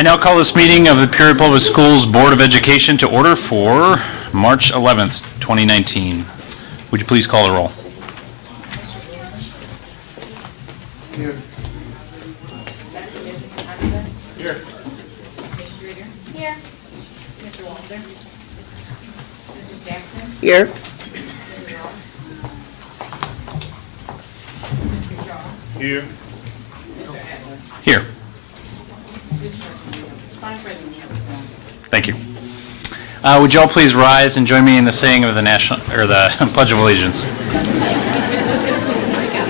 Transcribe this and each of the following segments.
I now call this meeting of the Peoria Public Schools Board of Education to order for March 11th, 2019. Would you please call the roll? Here. Here. Here. Mr. Walter. Mrs. Jackson. Here. Mrs. Ross. Mr. Shaw. Here. Mr. Adler. Here. Thank you. Would you all please rise and join me in the saying of the Pledge of Allegiance?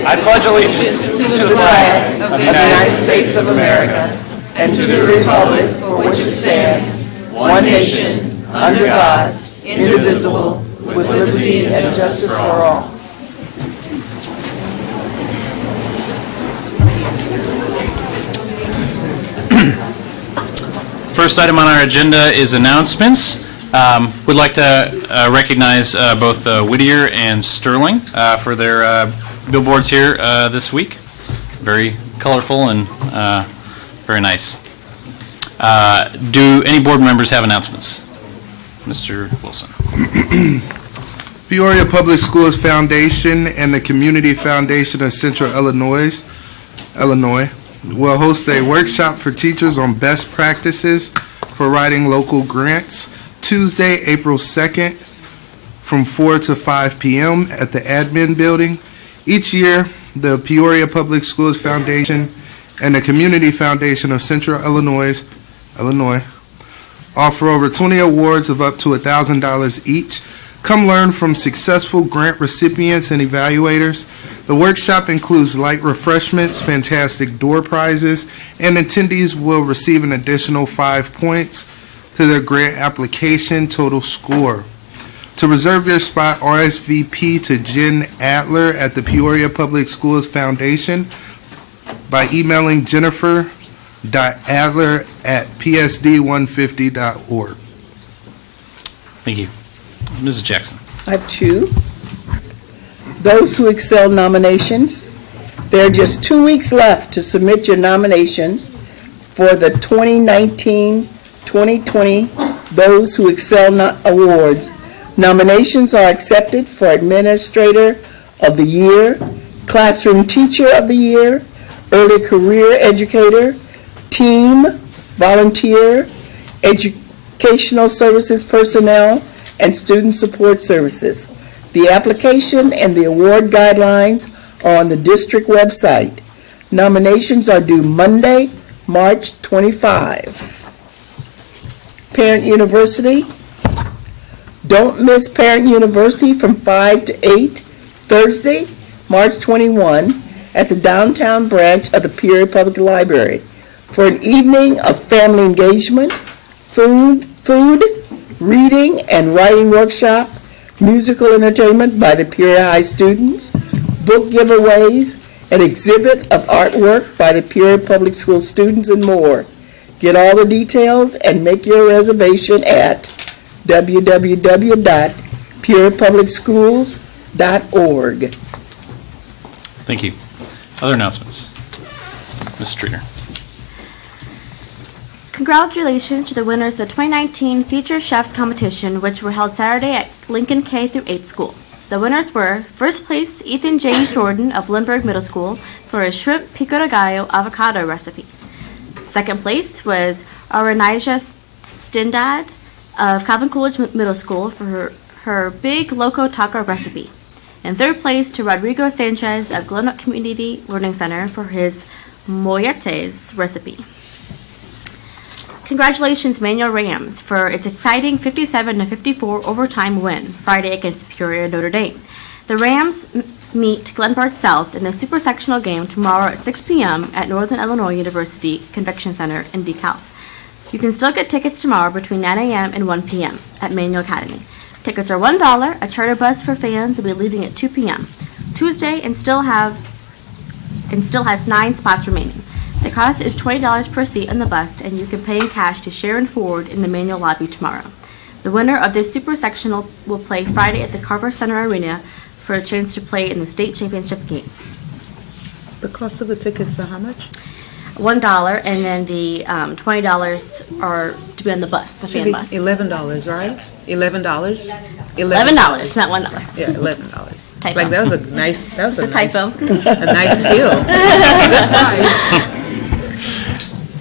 I pledge allegiance To the flag of the United States of America and to the republic for which it stands, one nation, under God, indivisible, with liberty and justice for all. First item on our agenda is announcements. We'd like to recognize both Whittier and Sterling for their billboards here this week. Very colorful and very nice. Do any board members have announcements? Mr. Wilson. Peoria Public Schools Foundation and the Community Foundation of Central Illinois will host a workshop for teachers on best practices for writing local grants Tuesday, April 2nd from 4 to 5 p.m. at the admin building. Each year, the Peoria Public Schools Foundation and the Community Foundation of Central Illinois offer over 20 awards of up to $1,000 each. Come learn from successful grant recipients and evaluators. The workshop includes light refreshments, fantastic door prizes, and attendees will receive an additional 5 points to their grant application total score. To reserve your spot, RSVP to Jen Adler at the Peoria Public Schools Foundation by emailing jennifer.adler@psd150.org. Thank you. Mrs. Jackson. I have two. Those who excel nominations. There are just 2 weeks left to submit your nominations for the 2019-2020 Those Who Excel Awards. Nominations are accepted for Administrator of the Year, Classroom Teacher of the Year, Early Career Educator, Team, Volunteer, Educational Services Personnel, and Student Support Services. The application and the award guidelines are on the district website. Nominations are due Monday, March 25. Parent University. Don't miss Parent University from 5 to 8, Thursday, March 21, at the downtown branch of the Peoria Public Library for an evening of family engagement, food, reading and writing workshop, musical entertainment by the Peoria High students, book giveaways, an exhibit of artwork by the Peoria Public School students, and more. Get all the details and make your reservation at www.peoriapublicschools.org. Thank you. Other announcements? Ms. Streeter. Congratulations to the winners of the 2019 Future Chefs Competition, which were held Saturday at Lincoln K-8 School. The winners were, first place, Ethan James Jordan of Lindbergh Middle School for his shrimp pico de gallo avocado recipe. Second place was Aranija Stindad of Calvin Coolidge Middle School for her big loco taco recipe. And third place to Rodrigo Sanchez of Glenwood Community Learning Center for his molletes recipe. Congratulations, Manual Rams, for its exciting 57-54 overtime win Friday against Peoria Notre Dame. The Rams meet Glenbard South in a super sectional game tomorrow at 6 p.m. at Northern Illinois University Convention Center in DeKalb. You can still get tickets tomorrow between 9 a.m. and 1 p.m. at Manual Academy. Tickets are $1. A charter bus for fans will be leaving at 2 p.m. Tuesday and still has 9 spots remaining. The cost is $20 per seat on the bus, and you can pay in cash to Sharon Ford in the Manual lobby tomorrow. The winner of this super sectional will play Friday at the Carver Center Arena for a chance to play in the state championship game. The cost of the tickets are how much? $1, and then the $20 are to be on the bus, the fan bus. $11, right? $11? $11, not $1. Yeah, $11. It's Typo. like that was a nice. That was It's a typo. A nice deal. Good price.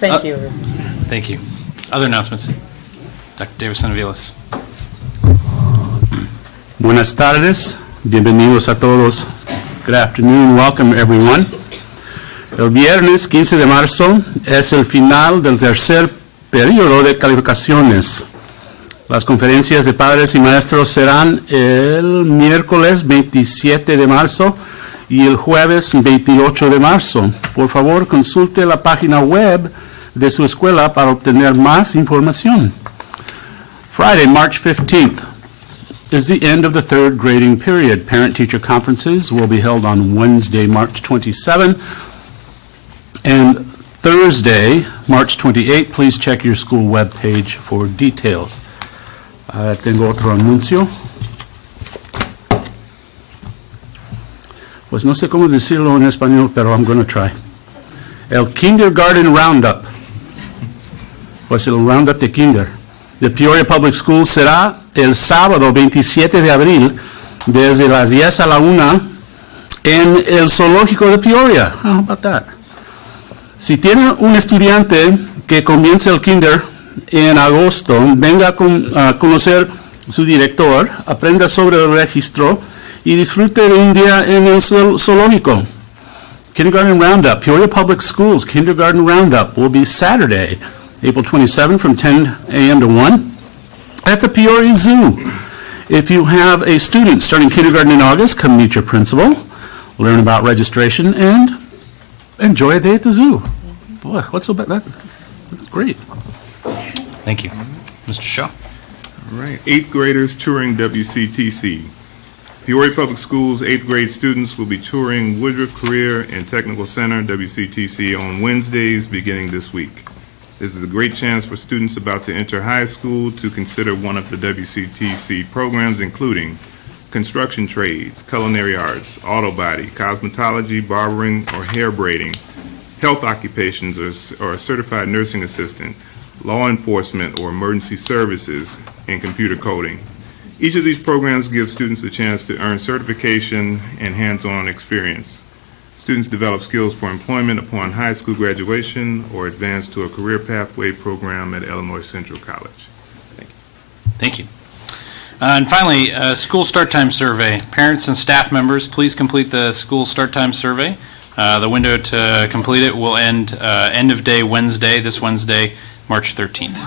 Thank you. Thank you. Other announcements? Dr. Davison Aviles. Buenas tardes, bienvenidos a todos. Good afternoon, welcome everyone. El viernes 15 de marzo es el final del tercer periodo de calificaciones. Las conferencias de padres y maestros serán el miércoles 27 de marzo y el jueves 28 de marzo. Por favor, consulte la página web de su escuela para obtener más información. Friday, March 15th is the end of the third grading period. Parent-teacher conferences will be held on Wednesday, March 27, and Thursday, March 28. Please check your school web page for details. Tengo otro anuncio. Pues no sé cómo decirlo en español, pero I'm going to try. El Kindergarten Roundup, pues el Roundup de Kinder, de Peoria Public Schools será el sábado 27 de abril desde las 10 a la 1 en el zoológico de Peoria. How about that? Si tiene un estudiante que comience el kinder en agosto, venga a conocer su director, aprenda sobre el registro y disfrute de un día en el zoológico. Kindergarten Roundup, Peoria Public Schools Kindergarten Roundup will be Saturday, April 27 from 10 a.m. to 1 at the Peoria Zoo. If you have a student starting kindergarten in August, come meet your principal, learn about registration, and enjoy a day at the zoo. Boy, what's so bad? That's great. Thank you. Mr. Shaw. All right, 8th graders touring WCTC. Peoria Public Schools 8th grade students will be touring Woodruff Career and Technical Center, WCTC, on Wednesdays beginning this week. This is a great chance for students about to enter high school to consider one of the WCTC programs, including construction trades, culinary arts, auto body, cosmetology, barbering, or hair braiding, health occupations or a certified nursing assistant, law enforcement or emergency services, and computer coding. Each of these programs gives students a chance to earn certification and hands-on experience. Students develop skills for employment upon high school graduation or advance to a career pathway program at Illinois Central College. Thank you. And finally, school start time survey. Parents and staff members, please complete the school start time survey. The window to complete it will end end of day Wednesday, this Wednesday, March 13th.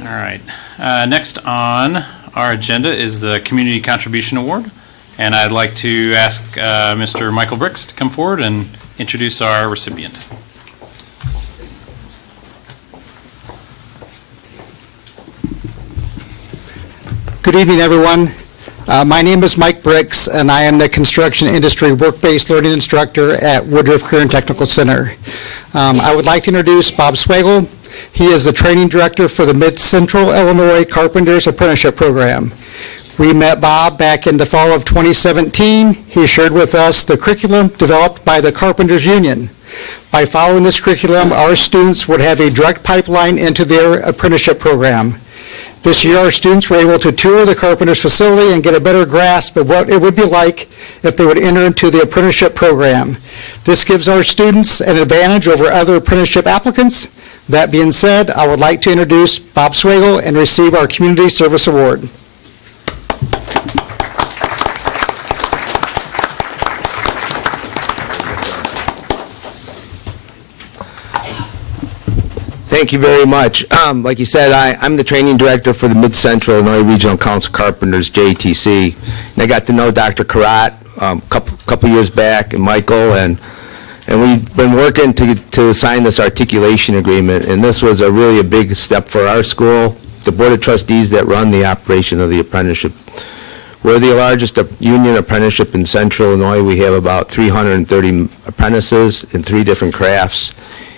All right. Next on our agenda is the Community Contribution Award. And I'd like to ask Mr. Michael Bricks to come forward and introduce our recipient. Good evening, everyone. My name is Mike Bricks, and I am the construction industry work-based learning instructor at Woodruff Career and Technical Center. I would like to introduce Bob Swagel. He is the training director for the Mid-Central Illinois Carpenters Apprenticeship Program. We met Bob back in the fall of 2017. He shared with us the curriculum developed by the Carpenters Union. By following this curriculum, our students would have a direct pipeline into their apprenticeship program. This year, our students were able to tour the Carpenters facility and get a better grasp of what it would be like if they would enter into the apprenticeship program. This gives our students an advantage over other apprenticeship applicants. That being said, I would like to introduce Bob Swagel and receive our Community Service Award. Thank you very much. Like you said, I'm the training director for the Mid-Central Illinois Regional Council Carpenters, JTC. And I got to know Dr. Karat a couple years back, and Michael, and we've been working to sign this articulation agreement. And this was really a big step for our school, the Board of Trustees that run the operation of the apprenticeship. We're the largest union apprenticeship in Central Illinois. We have about 330 apprentices in 3 different crafts.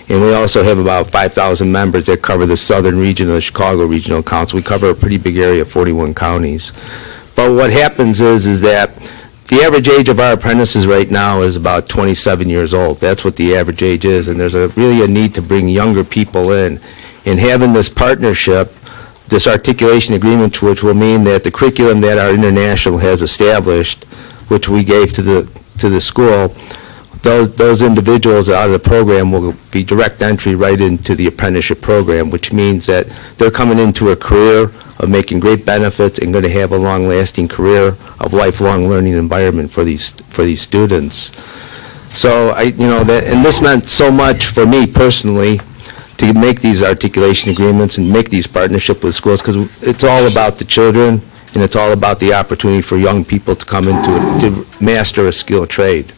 And we also have about 5,000 members that cover the southern region of the Chicago Regional Council. We cover a pretty big area, 41 counties. But what happens is that the average age of our apprentices right now is about 27 years old. That's what the average age is, and there's really a need to bring younger people in. And having this partnership, this articulation agreement, which will mean that the curriculum that our international has established, which we gave to the school, those individuals out of the program will be direct entry right into the apprenticeship program, which means that they're coming into a career of making great benefits and going to have a long-lasting career of lifelong learning environment for these students. So and this meant so much for me personally to make these articulation agreements and make these partnerships with schools, because it's all about the children and it's all about the opportunity for young people to come into it, to master a skilled trade,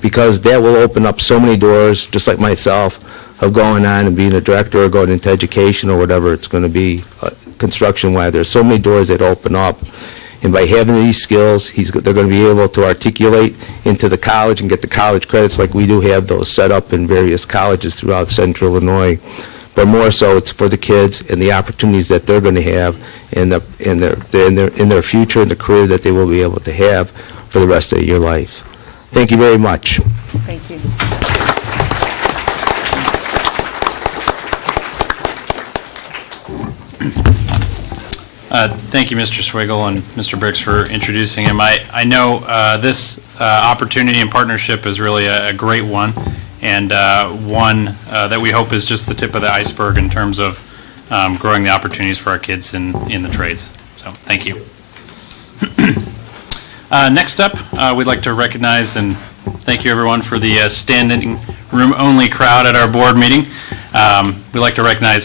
because that will open up so many doors, just like myself, of going on and being a director or going into education or whatever it's going to be, construction-wise. There's so many doors that open up. And by having these skills, they're going to be able to articulate into the college and get the college credits, like we do have those set up in various colleges throughout Central Illinois. But more so, it's for the kids and the opportunities that they're going to have in their future and the career that they will be able to have for the rest of your life. Thank you very much. Thank you. Thank you, Mr. Swiggle and Mr. Briggs, for introducing him. I know this opportunity and partnership is really a great one, and one that we hope is just the tip of the iceberg in terms of growing the opportunities for our kids in the trades. So thank you. Next up, we'd like to recognize and thank you everyone for the standing room only crowd at our board meeting. We'd like to recognize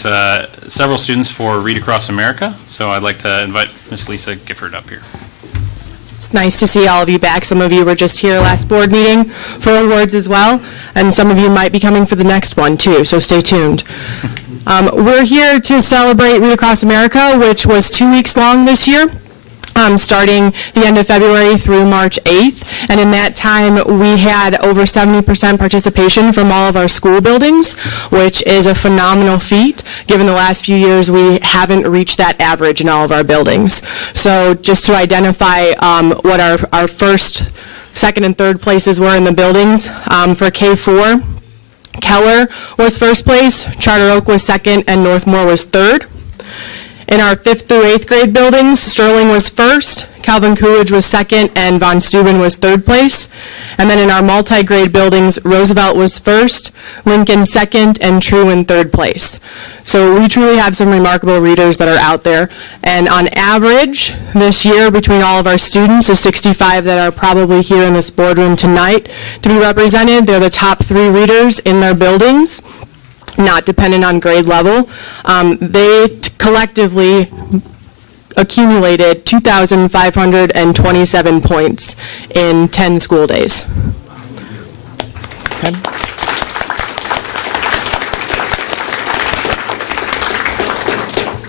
several students for Read Across America, so I'd like to invite Miss Lisa Gifford up here. It's nice to see all of you back. Some of you were just here last board meeting for awards as well, and some of you might be coming for the next one too, so stay tuned. We're here to celebrate Read Across America, which was 2 weeks long this year. Starting the end of February through March 8th. And in that time, we had over 70% participation from all of our school buildings, which is a phenomenal feat. Given the last few years, we haven't reached that average in all of our buildings. So just to identify what our first, second, and third places were in the buildings, for K4, Keller was first place, Charter Oak was second, and Northmore was third. In our 5th through 8th grade buildings, Sterling was first, Calvin Coolidge was second, and Von Steuben was third place. And then in our multi-grade buildings, Roosevelt was first, Lincoln second, and True in third place. So we truly have some remarkable readers that are out there. And on average, this year, between all of our students, the 65 that are probably here in this boardroom tonight to be represented, they're the top 3 readers in their buildings, not dependent on grade level. They collectively accumulated 2,527 points in 10 school days. Okay.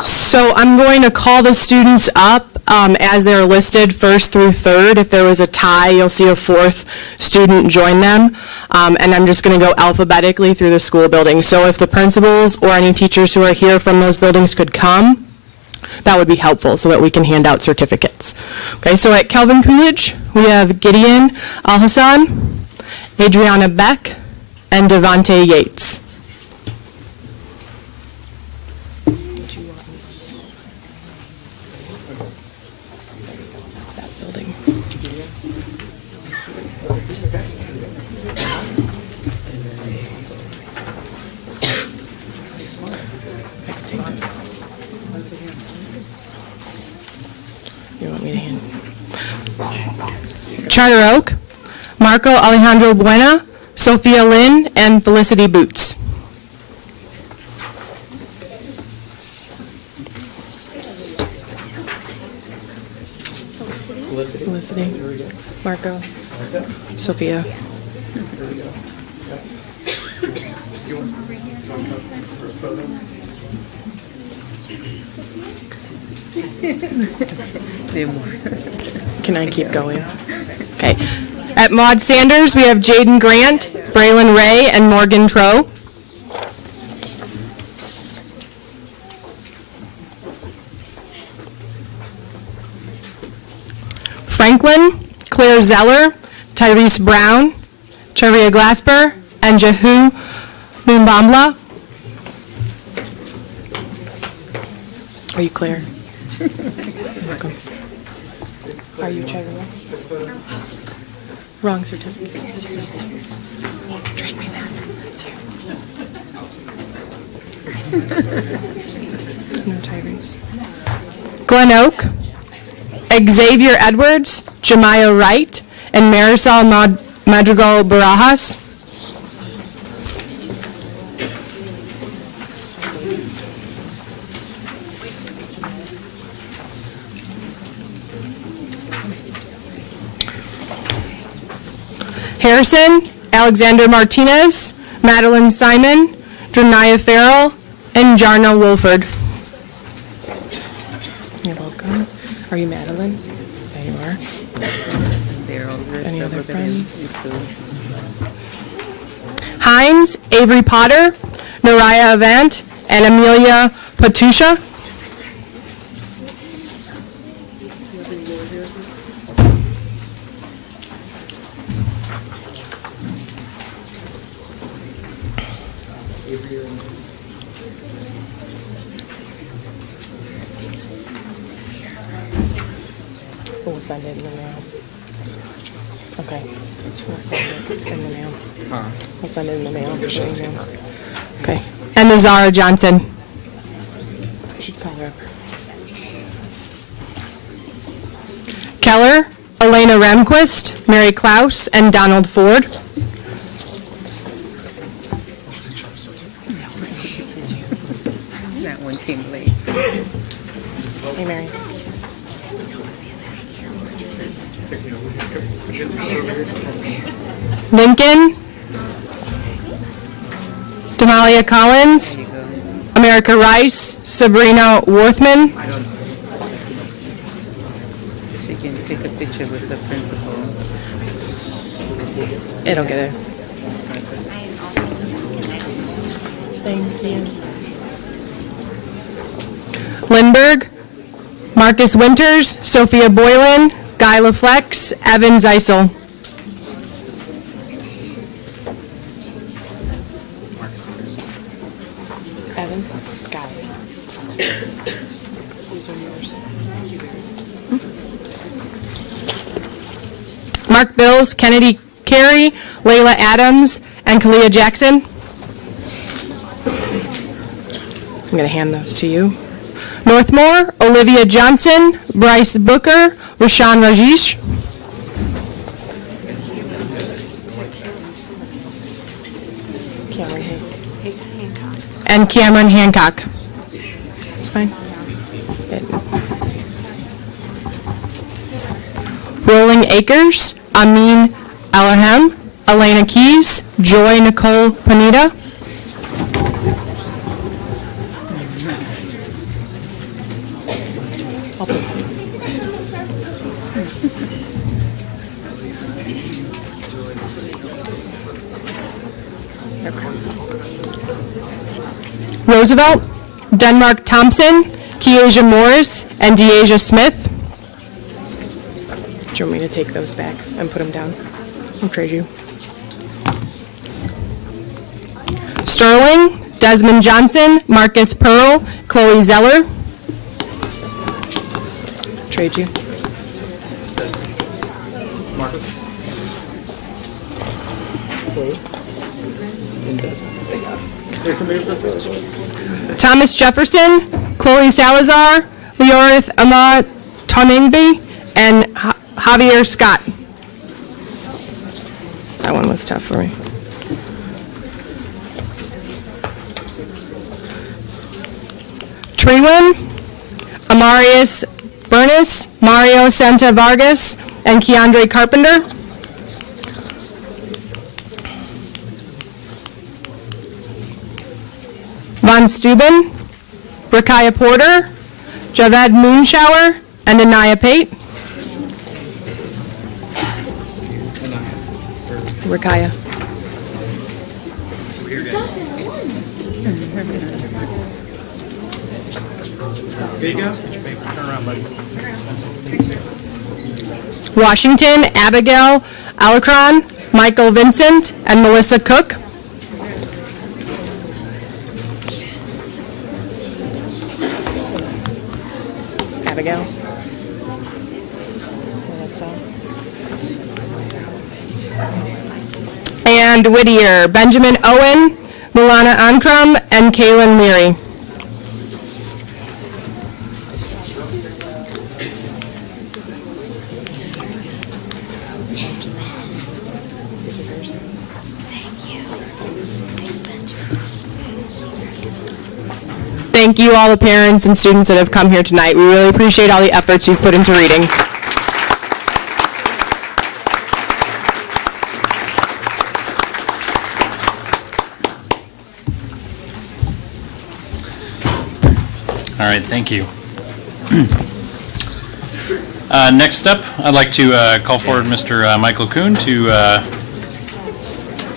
So I'm going to call the students up as they're listed first through third. If there was a tie, you'll see a 4th student join them. And I'm just going to go alphabetically through the school building. So if the principals or any teachers who are here from those buildings could come, that would be helpful so that we can hand out certificates. Okay, so at Calvin Coolidge, we have Gideon Al-Hassan, Adriana Beck, and Devontae Yates. Charter Oak, Marco Alejandro Buena, Sophia Lynn, and Felicity Boots. Felicity, Marco, Sophia. Can I keep going? Okay. At Maud Sanders, we have Jaden Grant, Braylon Ray, and Morgan Troe. Franklin, Claire Zeller, Tyrese Brown, Charia Glasper, and Jehu Mumbambla. Are you Claire? Welcome. Are you Charia? Wrong certificate. Trade me that. No Tyrese. Glen Oak, Xavier Edwards, Jemiah Wright, and Marisol Madrigal Barajas. Harrison, Alexander Martinez, Madeline Simon, Drenaya Farrell, and Jarna Wolford. You're welcome. Are you Madeline? There you are. They're over Any other friends? So Hines, Avery Potter, Noraya Avant, and Amelia Patusha. We'll send it in the mail. Okay. We'll send it in the mail. We'll send it in the mail. Okay. And the Zara Johnson. I should call her up. Keller, Elena Remquist, Mary Klaus, and Donald Ford. that one came late. Hey, Mary. Lincoln, Damalia Collins, America Rice, Sabrina Worthman. She can take a picture with the principal. It'll get her. Thank you. Lindbergh, Marcus Winters, Sophia Boylan, Guy LaFlex, Evan Zeisel. Evan, Guy. These are yours. Mark Bills, Kennedy Carey, Layla Adams, and Kalia Jackson. I'm going to hand those to you. Northmore, Olivia Johnson, Bryce Booker, Rashawn Rajesh. And Cameron Hancock. That's fine. Good. Rolling Acres, Amin Alahem, Elena Keys, Joy Nicole Panita. Roosevelt, Denmark Thompson, Keasia Morris, and Deasia Smith. Do you want me to take those back and put them down? I'll trade you. Sterling, Desmond Johnson, Marcus Pearl, Chloe Zeller. Trade you. Thomas Jefferson, Chloe Salazar, Leorith Ahmad Toningby, and Javier Scott. That one was tough for me. Trewin, Amarius Bernis, Mario Santa Vargas, and Keandre Carpenter. Von Steuben, Rakaya Porter, Javed Moonshower, and Anaya Pate. Rakaya. Washington, Abigail Alacron, Michael Vincent, and Melissa Cook. Abigail. And Whittier, Benjamin Owen, Milana Ankrum, and Kaylin Leary. Thank you, all the parents and students that have come here tonight. We really appreciate all the efforts you've put into reading. All right, thank you. Next up, I'd like to call forward Mr. Michael Kuhn to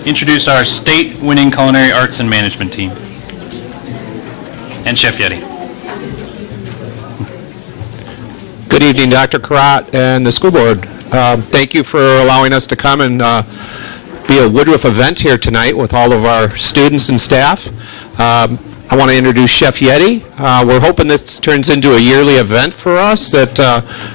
introduce our state-winning culinary arts and management team. And Chef Yeti. Good evening, Dr. Karat and the school board. Thank you for allowing us to come and be a Woodruff event here tonight with all of our students and staff. I want to introduce Chef Yeti. We're hoping this turns into a yearly event for us, that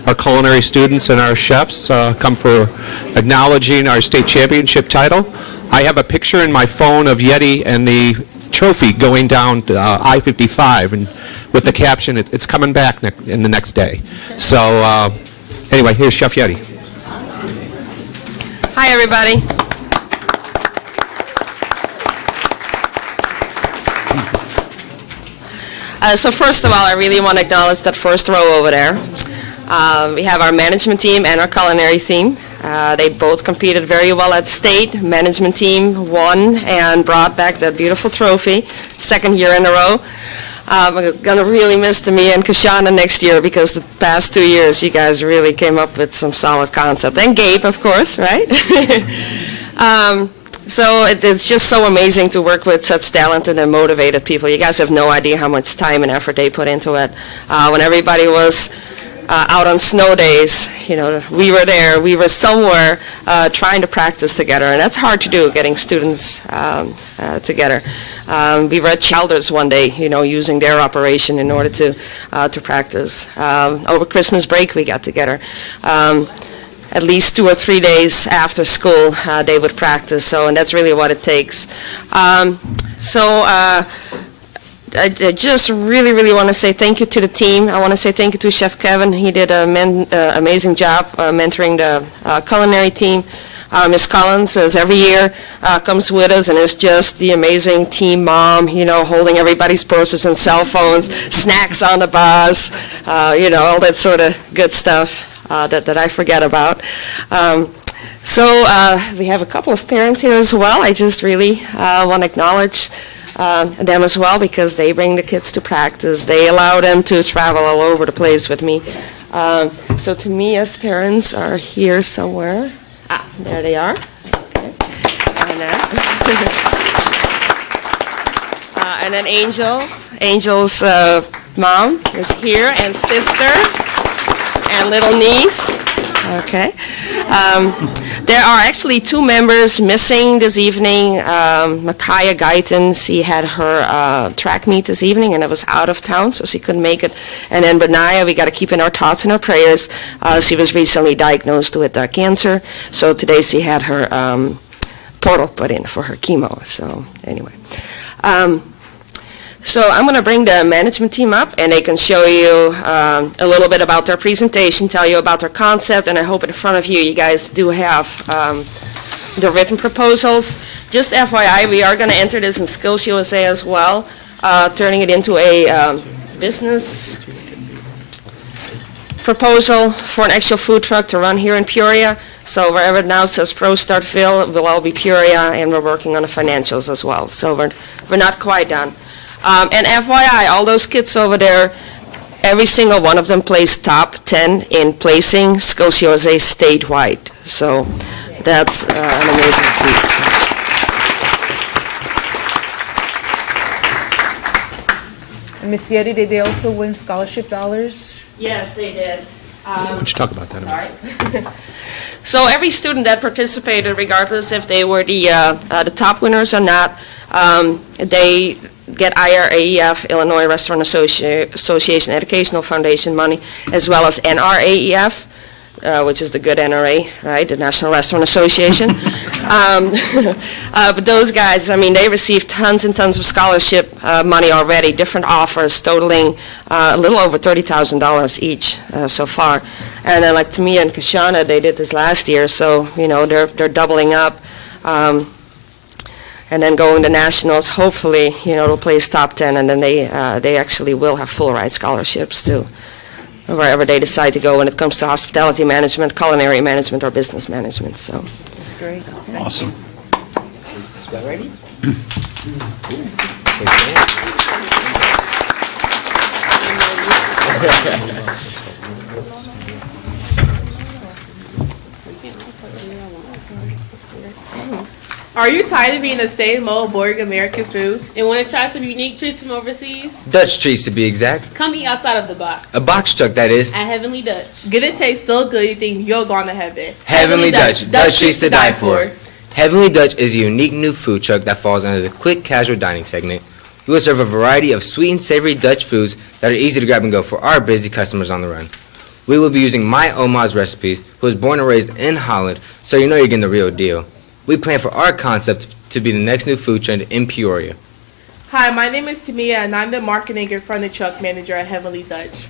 our culinary students and our chefs come for acknowledging our state championship title. I have a picture in my phone of Yeti and the trophy going down to I-55, and with the caption, it's coming back in the next day. So anyway, here's Chef Yeti. Hi, everybody. So first of all, I really want to acknowledge that first row over there. We have our management team and our culinary team. They both competed very well at state. Management team won and brought back that beautiful trophy, second year in a row. I'm going to really miss Tamia and Kashana next year, because the past 2 years you guys really came up with some solid concept. And Gabe, of course, right? So it's just so amazing to work with such talented and motivated people. You guys have no idea how much time and effort they put into it. When everybody was out on snow days, you know, we were there, we were somewhere trying to practice together, and that's hard to do, getting students together. We were at Childers one day, you know, using their operation in order to practice. Over Christmas break we got together. At least 2 or 3 days after school, they would practice. So, and that's really what it takes. I just really want to say thank you to the team. I want to say thank you to Chef Kevin. He did an amazing job mentoring the culinary team. Ms. Collins, as every year, comes with us and is just the amazing team mom, you know, holding everybody's purses and cell phones, snacks on the bus, you know, all that sort of good stuff that I forget about. We have a couple of parents here as well. I just really want to acknowledge them as well, because they bring the kids to practice. They allow them to travel all over the place with me. So to me, as parents are here somewhere. There they are. Okay. And then Angel's mom is here, and sister, and little niece. Okay. There are actually 2 members missing this evening. Micaiah Guyton, she had her track meet this evening, and it was out of town, so she couldn't make it. And then Benaya, we got to keep in our thoughts and our prayers. She was recently diagnosed with cancer, so today she had her portal put in for her chemo. So anyway. So I'm going to bring the management team up, and they can show you a little bit about their presentation, tell you about their concept, and I hope in front of you, you guys do have the written proposals. Just FYI, we are going to enter this in Skills USA as well, turning it into a business proposal for an actual food truck to run here in Peoria. So wherever it now says Pro Startville, it will all be Peoria, and we're working on the financials as well. So we're not quite done. And FYI, all those kids over there, every single one of them placed top 10 in placing Skills USA statewide. So that's an amazing feat. And Ms. Yeti, did they also win scholarship dollars? Yes, they did. Why don't you talk about that? Sorry. So every student that participated, regardless if they were the top winners or not, they get IRAEF, Illinois Restaurant Association Educational Foundation money, as well as NRAEF, which is the good NRA, right, the National Restaurant Association. But those guys, I mean, they received tons and tons of scholarship money already, different offers totaling a little over $30,000 each so far. And then like Tamia and Kashana, they did this last year, so, you know, they're doubling up. And then going to nationals, hopefully, you know, they'll place top 10, and then they actually will have full ride scholarships too, wherever they decide to go when it comes to hospitality management, culinary management, or business management. So That's great. Awesome. Y'all ready? Are you tired of eating the same old boring American food? And want to try some unique treats from overseas? Dutch treats to be exact. Come eat outside of the box. A box truck, that is. At Heavenly Dutch. Get it taste so good you think you're going to heaven. Heavenly Dutch. Dutch treats to die for. Heavenly Dutch is a unique new food truck that falls under the quick casual dining segment. We will serve a variety of sweet and savory Dutch foods that are easy to grab and go for our busy customers on the run. We will be using my Oma's recipes, who was born and raised in Holland, so you know you're getting the real deal. We plan for our concept to be the next new food trend in Peoria. Hi, my name is Tamia, and I'm the marketing and front of truck manager at Heavenly Dutch.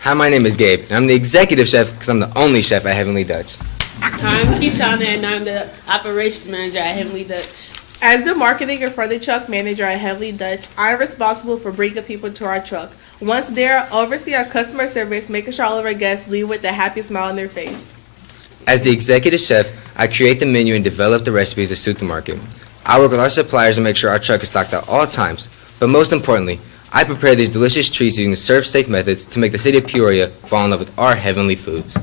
Hi, my name is Gabe, and I'm the executive chef because I'm the only chef at Heavenly Dutch. Hi, I'm Kishana, and I'm the operations manager at Heavenly Dutch. As the marketing and front of truck manager at Heavenly Dutch, I'm responsible for bringing people to our truck. Once there, oversee our customer service, making sure all of our guests leave with a happy smile on their face. As the executive chef, I create the menu and develop the recipes to suit the market. I work with our suppliers to make sure our truck is stocked at all times. But most importantly, I prepare these delicious treats using serve-safe methods to make the city of Peoria fall in love with our heavenly foods.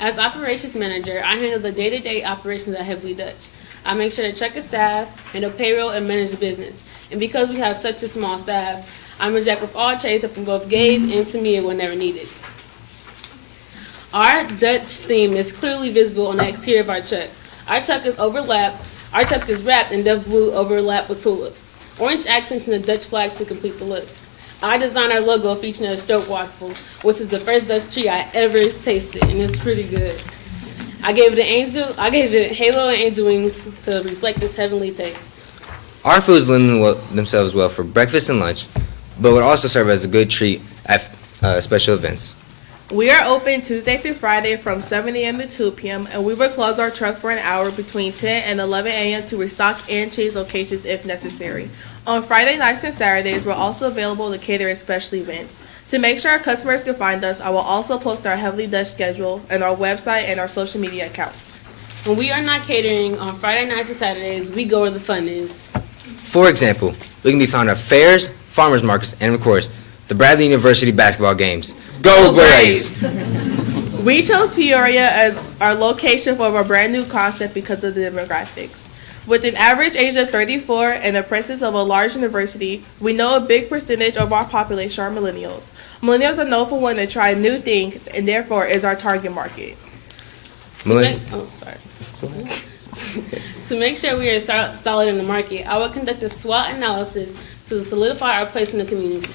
As operations manager, I handle the day-to-day operations at Heavenly Dutch. I make sure the truck is staffed, handle payroll, and manage the business. And because we have such a small staff, I'm a jack of all trades, helping both Gabe and Tamia whenever needed. Our Dutch theme is clearly visible on the exterior of our truck. Our truck is wrapped in Dove blue overlapped with tulips. Orange accents in the Dutch flag to complete the look. I designed our logo featuring a stroopwafel, which is the first Dutch treat I ever tasted, and it's pretty good. I gave it halo and angel wings to reflect this heavenly taste. Our foods lend themselves well for breakfast and lunch, but would also serve as a good treat at special events. We are open Tuesday through Friday from 7 a.m. to 2 p.m., and we will close our truck for an hour between 10 and 11 a.m. to restock and change locations if necessary. On Friday nights and Saturdays, we're also available to cater special events. To make sure our customers can find us, I will also post our Heavenly Dutch schedule on our website and our social media accounts. When we are not catering on Friday nights and Saturdays, we go where the fun is. For example, we can be found at fairs, farmers markets, and of course, the Bradley University basketball games. Go Braves! We chose Peoria as our location for our brand new concept because of the demographics. With an average age of 34 and the presence of a large university, we know a big percentage of our population are millennials. Millennials are known for wanting to try new things and therefore is our target market. To make sure we are solid in the market, I will conduct a SWOT analysis to solidify our place in the community.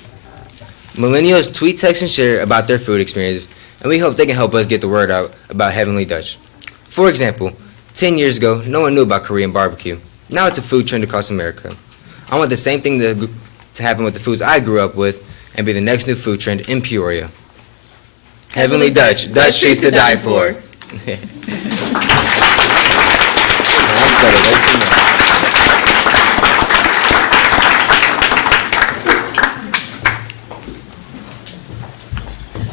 Millennials tweet, text, and share about their food experiences, and we hope they can help us get the word out about Heavenly Dutch. For example, 10 years ago, no one knew about Korean barbecue. Now it's a food trend across America. I want the same thing to happen with the foods I grew up with and be the next new food trend in Peoria. Heavenly Dutch, Dutch treats to die for. That's better, way too much.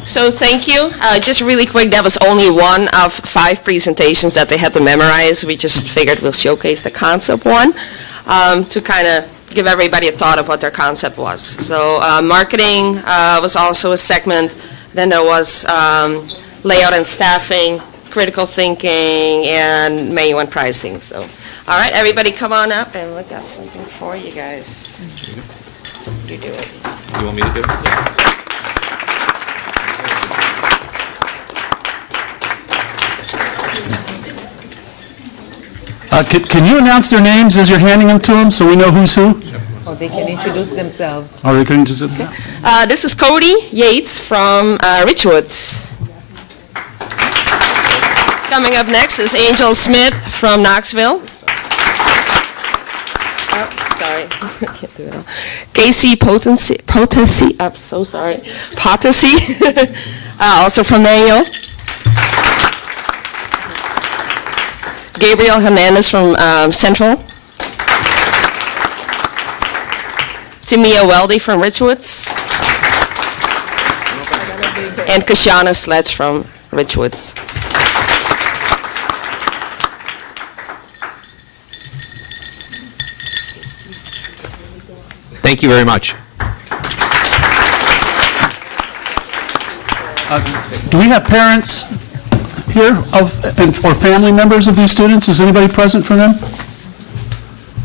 So thank you. Just really quick, that was only one of 5 presentations that they had to memorize. We just figured we'll showcase the concept one to kind of give everybody a thought of what their concept was. So marketing was also a segment. Then there was layout and staffing, critical thinking, and menu and pricing. So, all right, everybody come on up, and we got something for you guys. You do it. You want me to do it? Yeah. Can you announce their names as you're handing them to them so we know who's who? Or they can introduce themselves. Or they can just... This is Cody Yates from Richwoods. Coming up next is Angel Smith from Knoxville. Oh, sorry. I can't do it all. Casey Potency, I'm so sorry. Potacy, also from Mayo. Gabriel Hernandez from Central. Tamia Weldy from Richwoods. And Kashana Sledge from Richwoods. Thank you very much. Do we have parents here or family members of these students? Is anybody present for them?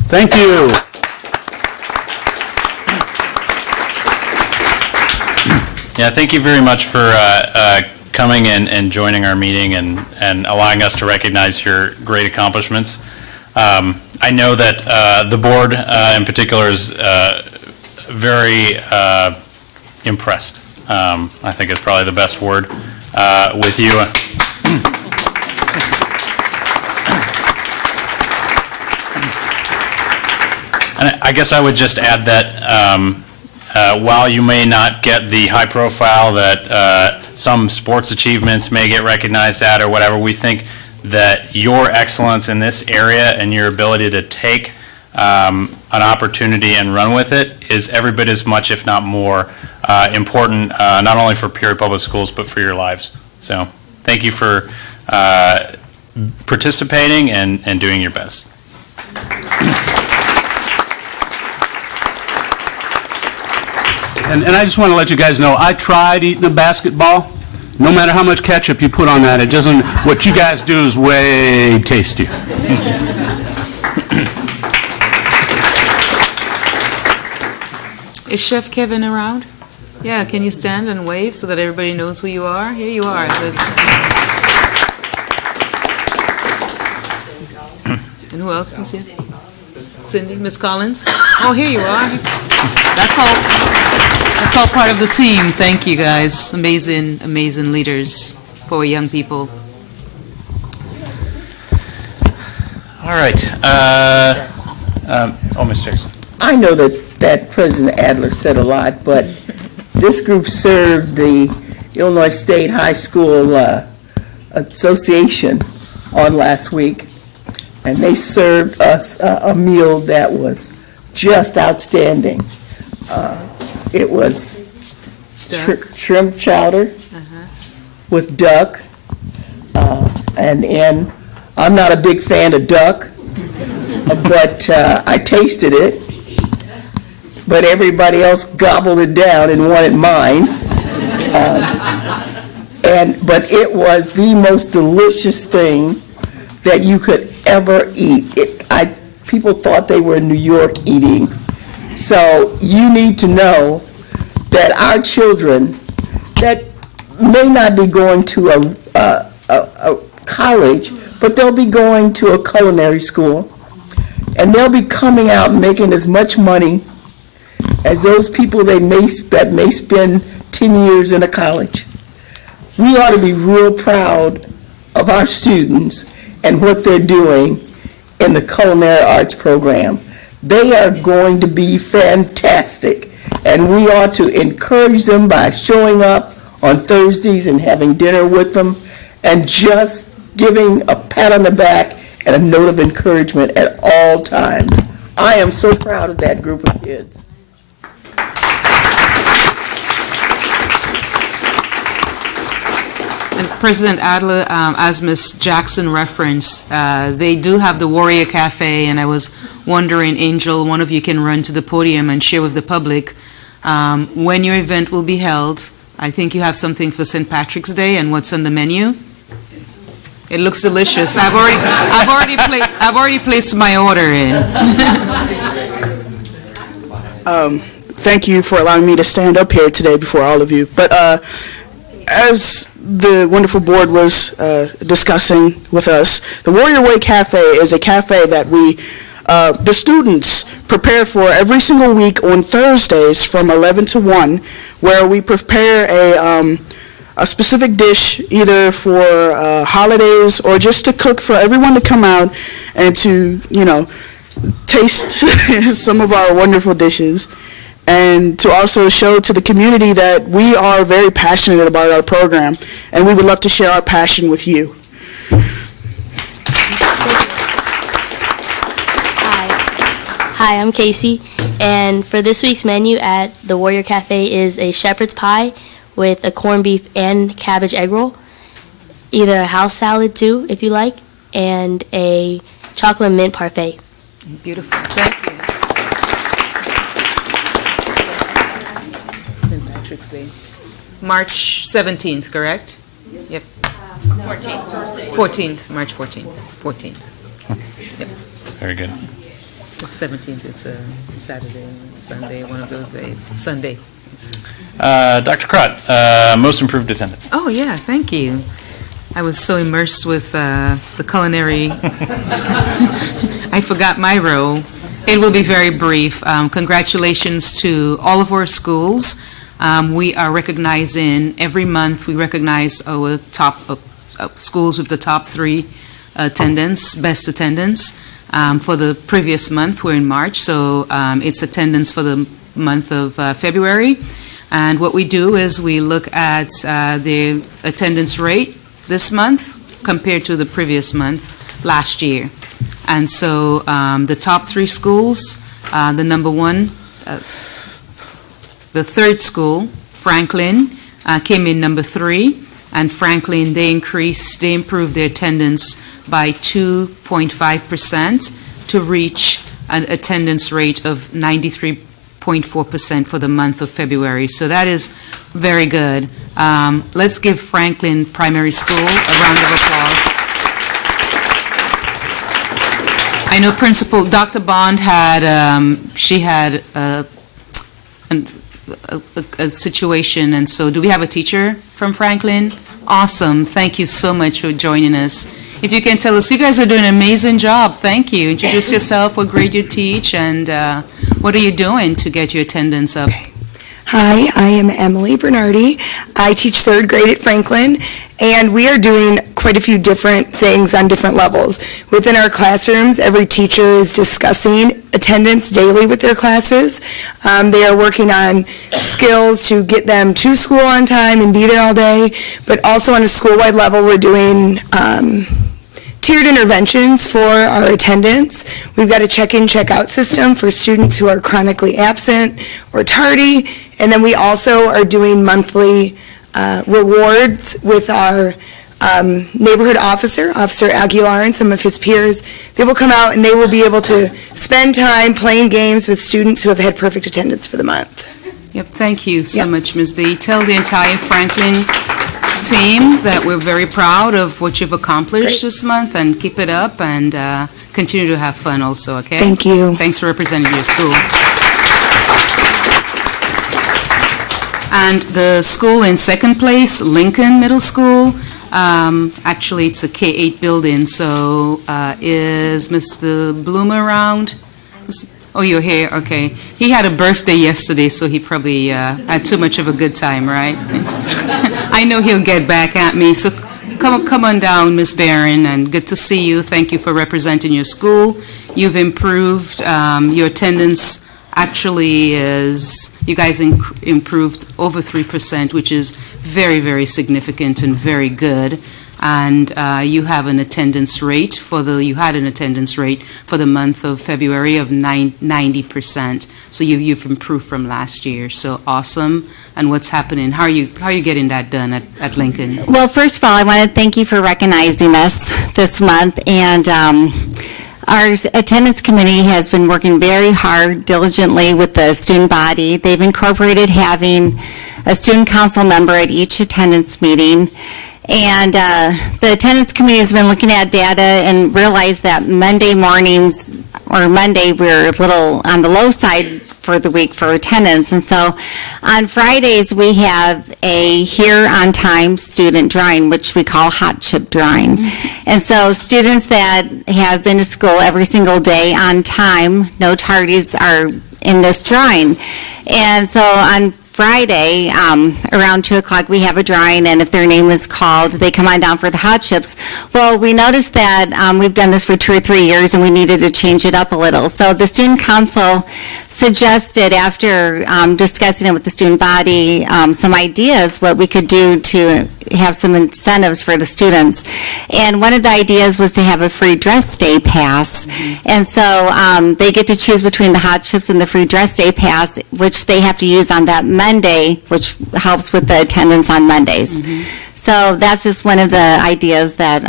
Thank you. Yeah, thank you very much for coming and joining our meeting and allowing us to recognize your great accomplishments. I know that the board in particular is very impressed. I think is probably the best word with you. And I guess I would just add that while you may not get the high profile that some sports achievements may get recognized at or whatever, we think that your excellence in this area and your ability to take an opportunity and run with it is every bit as much, if not more, important, not only for Peoria Public Schools, but for your lives. So thank you for participating and doing your best. And I just want to let you guys know, I tried eating a basketball. No matter how much ketchup you put on that, it doesn't, what you guys do is way tastier. Is Chef Kevin around? Yeah, can you stand and wave so that everybody knows who you are? Here you are. And who else was here? Cindy, Miss Collins? Oh, here you are. That's all part of the team. Thank you, guys. Amazing, amazing leaders for young people. All right. Ms. Jackson. I know that President Adler said a lot, but this group served the Illinois State High School Association on last week, and they served us a meal that was just outstanding. It was shrimp chowder with duck, and I'm not a big fan of duck, but I tasted it. But everybody else gobbled it down and wanted mine. But it was the most delicious thing that you could ever eat. People thought they were in New York eating. So you need to know that our children that may not be going to a college, but they'll be going to a culinary school, and they'll be coming out making as much money as those people that may spend 10 years in a college. We ought to be real proud of our students and what they're doing in the culinary arts program. They are going to be fantastic, and we ought to encourage them by showing up on Thursdays and having dinner with them and just giving a pat on the back and a note of encouragement at all times. I am so proud of that group of kids. And President Adler, as Ms. Jackson referenced, they do have the Warrior Cafe, and I was wondering, Angel, one of you can run to the podium and share with the public when your event will be held. I think you have something for St. Patrick's Day and what's on the menu. It looks delicious. I've already placed my order in. Thank you for allowing me to stand up here today before all of you. But as the wonderful board was discussing with us, the Warrior Way Cafe is a cafe that the students prepare for every single week on Thursdays from 11 to 1, where we prepare a specific dish either for holidays or just to cook for everyone to come out and to, taste some of our wonderful dishes, and to also show to the community that we are very passionate about our program, and we would love to share our passion with you. Hi, I'm Casey, and for this week's menu at the Warrior Cafe is a shepherd's pie with a corned beef and cabbage egg roll, either a house salad too, if you like, and a chocolate mint parfait. Beautiful. Thank you. St. Patrick's Day. March 17th, correct? Yep. 14th, March 14th. 14th. Yep. Very good. 17th is a Saturday, Sunday, one of those days. Sunday. Dr. Crott, most improved attendance. Oh, yeah, thank you. I was so immersed with the culinary, I forgot my role. It will be very brief. Congratulations to all of our schools. We are recognizing, every month we recognize our top schools with the top 3 attendance, best attendance. For the previous month, we're in March, so it's attendance for the month of February. And what we do is we look at the attendance rate this month compared to the previous month last year. And so the top 3 schools, the number 1, the 3rd school, Franklin, came in number 3. And Franklin, they improved their attendance by 2.5% to reach an attendance rate of 93.4% for the month of February. So that is very good. Let's give Franklin Primary School a round of applause. I know Principal Dr. Bond had, she had a situation, and so do we have a teacher from Franklin? Awesome. Thank you so much for joining us. If you can tell us, you guys are doing an amazing job. Thank you. Introduce yourself, what grade you teach, and what are you doing to get your attendance up? Okay. Hi, I am Emily Bernardi. I teach 3rd grade at Franklin, and we are doing quite a few different things on different levels. Within our classrooms, every teacher is discussing attendance daily with their classes. They are working on skills to get them to school on time and be there all day, but also on a school-wide level, we're doing tiered interventions for our attendance. We've got a check-in, check-out system for students who are chronically absent or tardy, and then we also are doing monthly rewards with our neighborhood officer, Officer Aguilar, and some of his peers. They will come out and they will be able to spend time playing games with students who have had perfect attendance for the month. Yep, thank you so much, Ms. B. Tell the entire Franklin team that we're very proud of what you've accomplished this month, and keep it up, and continue to have fun also, okay? Thank you. Thanks for representing your school. And the school in 2nd place, Lincoln Middle School, actually it's a K-8 building, so is Mr. Bloomer around? Oh, you're here, okay. He had a birthday yesterday, so he probably had too much of a good time, right? I know he'll get back at me, so come on down, Miss Barron, and good to see you. Thank you for representing your school. You've improved. Your attendance actually is, you guys improved over 3%, which is very, very significant and very good. And you have an attendance rate you had an attendance rate for the month of February of 90%. So you've improved from last year. So awesome. And what's happening? How are you getting that done at Lincoln? Well, first of all, I want to thank you for recognizing us this month. And our attendance committee has been working very hard, diligently with the student body. They've incorporated having a student council member at each attendance meeting. And the attendance committee has been looking at data and realized that Monday mornings, or Monday, we're a little on the low side for the week for attendance. And so on Fridays, we have a here on time student drawing, which we call hot chip drawing. And so students that have been to school every single day on time, no tardies, are in this drawing. And so on Friday, around 2 o'clock, we have a drawing, and if their name is called, they come on down for the hot chips. Well, we noticed that we've done this for 2 or 3 years, and we needed to change it up a little. So the student council suggested, after discussing it with the student body, some ideas what we could do to have some incentives for the students. And one of the ideas was to have a free dress day pass. And so they get to choose between the hot chips and the free dress day pass, which they have to use on that Monday, which helps with the attendance on Mondays. So that's just one of the ideas that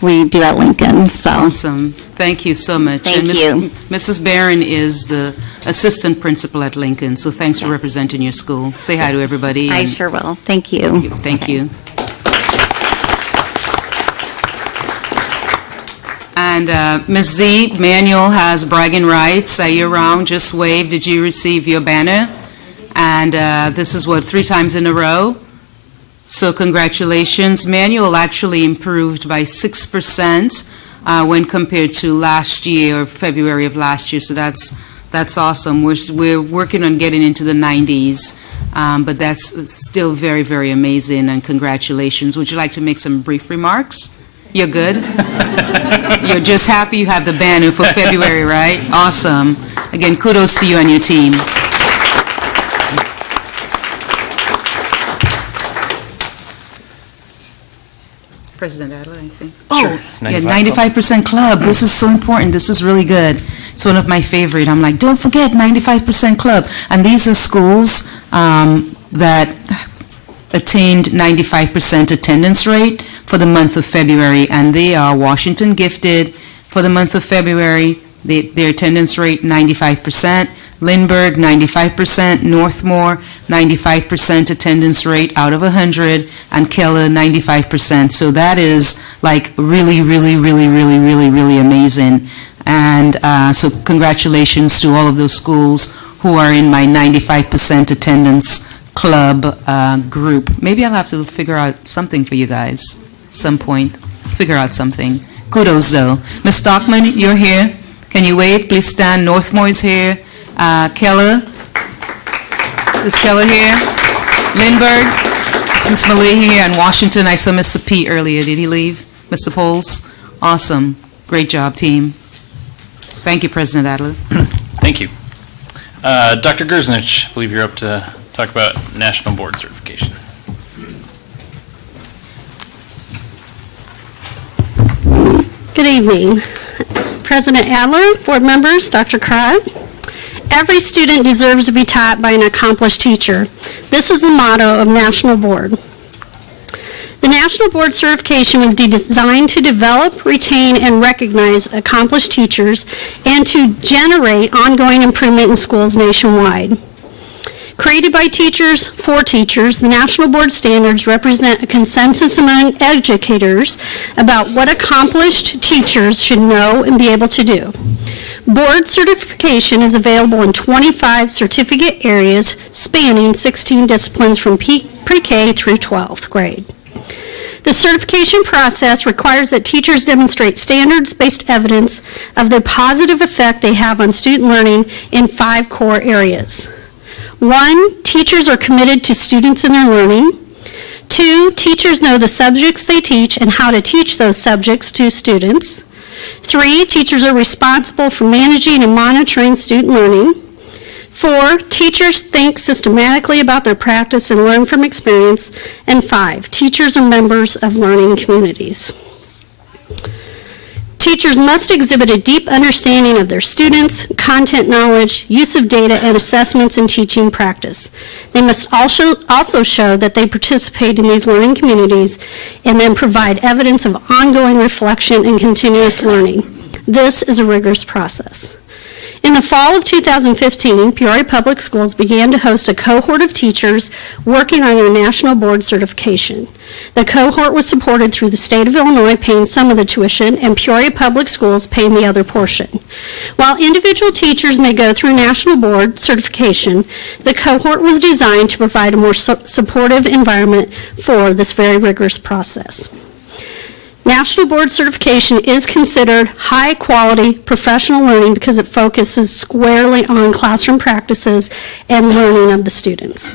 we do at Lincoln. So awesome. Thank you so much. Thank and you. Mrs. Barron is the assistant principal at Lincoln, so thanks for representing your school. Say hi to everybody. I sure will. Thank you. Thank you. And Ms. Z, Manuel has bragging rights. Are you around? Just wave. Did you receive your banner? And this is what, 3 times in a row? So congratulations. Manual actually improved by 6% when compared to last year, or February of last year. So that's awesome. We're working on getting into the 90s, but that's still very, very amazing. And congratulations. Would you like to make some brief remarks? You're good? You're just happy you have the banner for February, right? Awesome. Again, kudos to you and your team. President Adler, I think. Oh, Sure. yeah, 95% club. This is so important. This is really good. It's one of my favorite. I'm like, don't forget 95% club. And these are schools that attained 95% attendance rate for the month of February, and they are Washington Gifted for the month of February. Their attendance rate 95%. Lindbergh, 95%, Northmore, 95% attendance rate out of 100, and Keller, 95%. So that is like really, really, really, really, really, really amazing. And so congratulations to all of those schools who are in my 95% attendance club group. Maybe I'll have to figure out something for you guys at some point. Figure out something. Kudos, though. Ms. Stockman, you're here. Can you wave? Please stand. Northmore is here. Keller. Is Keller here? Lindbergh. Is Ms. Malay here? And Washington, I saw Mr. P earlier. Did he leave? Mr. Poles? Awesome. Great job, team. Thank you, President Adler. Thank you. Dr. Gerznich, I believe you're up to talk about National Board Certification. Good evening. President Adler, board members, Dr. Crott. Every student deserves to be taught by an accomplished teacher. This is the motto of National Board. The National Board Certification was designed to develop, retain, and recognize accomplished teachers and to generate ongoing improvement in schools nationwide. Created by teachers for teachers, the National Board Standards represent a consensus among educators about what accomplished teachers should know and be able to do. Board certification is available in 25 certificate areas spanning 16 disciplines from pre-K through 12th grade. The certification process requires that teachers demonstrate standards-based evidence of the positive effect they have on student learning in 5 core areas. 1, teachers are committed to students and their learning. 2, teachers know the subjects they teach and how to teach those subjects to students. 3, teachers are responsible for managing and monitoring student learning. 4, teachers think systematically about their practice and learn from experience. And 5, teachers are members of learning communities. Teachers must exhibit a deep understanding of their students, content knowledge, use of data, and assessments in teaching practice. They must also show that they participate in these learning communities and then provide evidence of ongoing reflection and continuous learning. This is a rigorous process. In the fall of 2015, Peoria Public Schools began to host a cohort of teachers working on their national board certification. The cohort was supported through the state of Illinois paying some of the tuition and Peoria Public Schools paying the other portion. While individual teachers may go through national board certification, the cohort was designed to provide a more supportive environment for this very rigorous process. National board certification is considered high-quality professional learning because it focuses squarely on classroom practices and learning of the students.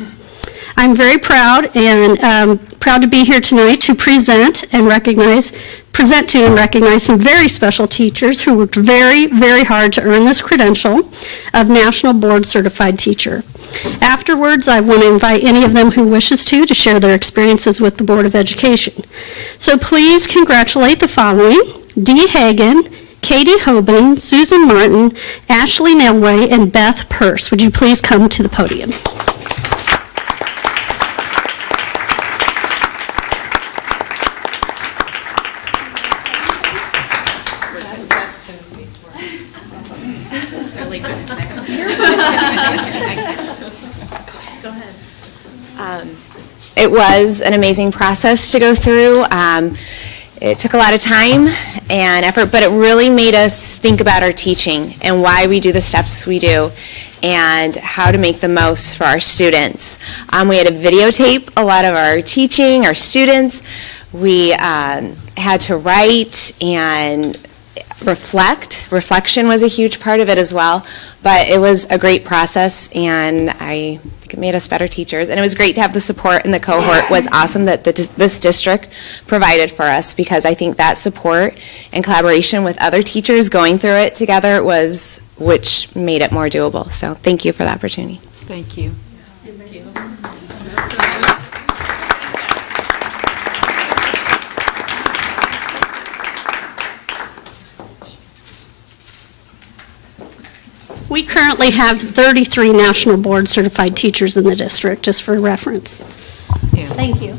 I'm very proud to be here tonight to present to and recognize some very special teachers who worked very, very hard to earn this credential of National Board Certified Teacher. Afterwards, I want to invite any of them who wishes to share their experiences with the Board of Education. So please congratulate the following: Dee Hagan, Katie Hoban, Susan Martin, Ashley Nelway, and Beth Purse. Would you please come to the podium? It was an amazing process to go through. It took a lot of time and effort, but it really made us think about our teaching and why we do the steps we do and how to make the most for our students. We had to videotape a lot of our teaching, our students. We had to write and reflect. Reflection was a huge part of it as well, but it was a great process, and I think it made us better teachers. And it was great to have the support in the cohort. It was awesome that this district provided for us, because I think that support and collaboration with other teachers going through it together was which made it more doable. So thank you for the opportunity. Thank you. We currently have 33 National Board Certified Teachers in the district, just for reference. Yeah. Thank you.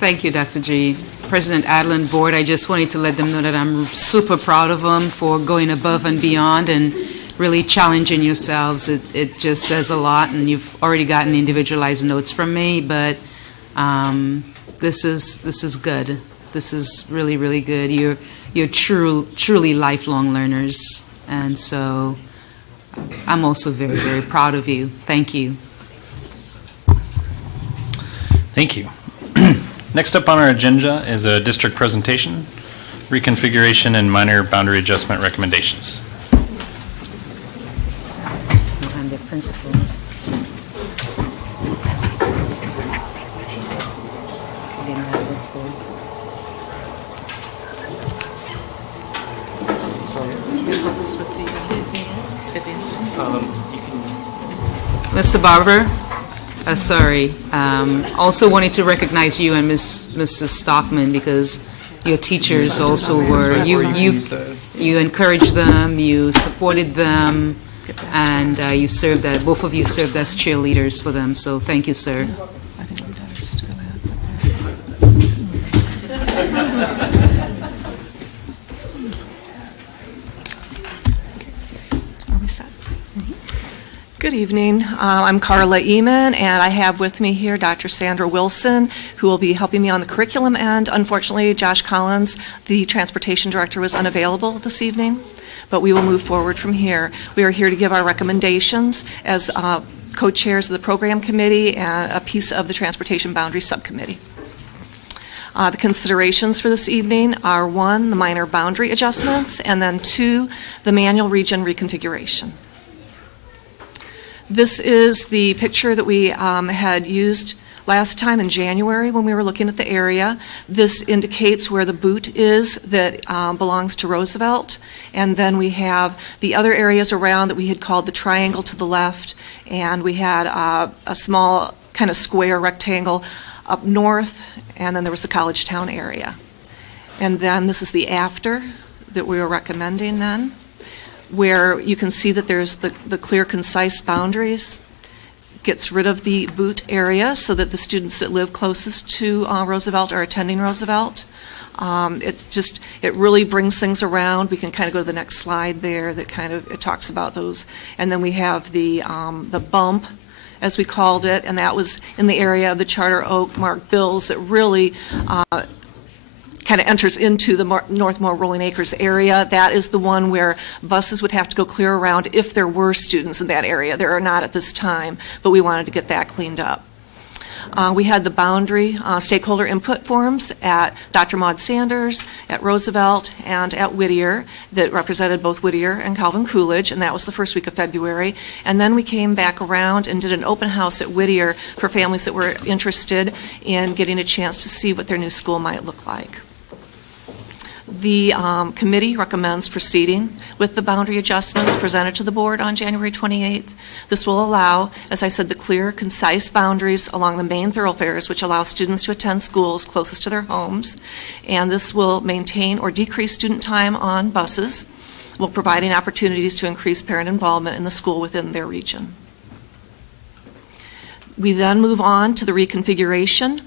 Thank you, Dr. G. President Adlin, Board, I just wanted to let them know that I'm super proud of them for going above and beyond and really challenging yourselves. It just says a lot, and you've already gotten individualized notes from me, but this is good. This is really, really good. You're truly lifelong learners, and so I'm also very, very proud of you. Thank you. Thank you. Next up on our agenda is a district presentation, reconfiguration and minor boundary adjustment recommendations. And the principals. Mr. Barber, sorry. Also wanted to recognize you and Mrs. Stockman, because your teachers also were. You encouraged them, you supported them, and you served. Both of you served as cheerleaders for them. So thank you, sir. Good evening. I'm Carla Eman, and I have with me here Dr. Sandra Wilson, who will be helping me on the curriculum end. Unfortunately, Josh Collins, the transportation director, was unavailable this evening, but we will move forward from here. We are here to give our recommendations as co-chairs of the program committee and a piece of the transportation boundary subcommittee. The considerations for this evening are 1, the minor boundary adjustments, and then 2, the manual region reconfiguration. This is the picture that we had used last time in January when we were looking at the area. This indicates where the boot is that belongs to Roosevelt. And then we have the other areas around that we had called the triangle to the left. And we had a small kind of square rectangle up north. And then there was the College Town area. And then this is the after that we were recommending then, where you can see that there's the clear, concise boundaries, gets rid of the boot area so that the students that live closest to Roosevelt are attending Roosevelt. It really brings things around. We can kind of go to the next slide there that kind of, it talks about those. And then we have the bump, as we called it, and that was in the area of the Charter Oak Mark Bills that really kind of enters into the Northmore Rolling Acres area. That is the one where buses would have to go clear around if there were students in that area. There are not at this time, but we wanted to get that cleaned up. We had the boundary stakeholder input forums at Dr. Maud Sanders, at Roosevelt, and at Whittier that represented both Whittier and Calvin Coolidge, and that was the first week of February. And then we came back around and did an open house at Whittier for families that were interested in getting a chance to see what their new school might look like. The committee recommends proceeding with the boundary adjustments presented to the board on January 28th. This will allow, as I said, the clear, concise boundaries along the main thoroughfares, which allow students to attend schools closest to their homes. And this will maintain or decrease student time on buses, while providing opportunities to increase parent involvement in the school within their region. We then move on to the reconfiguration.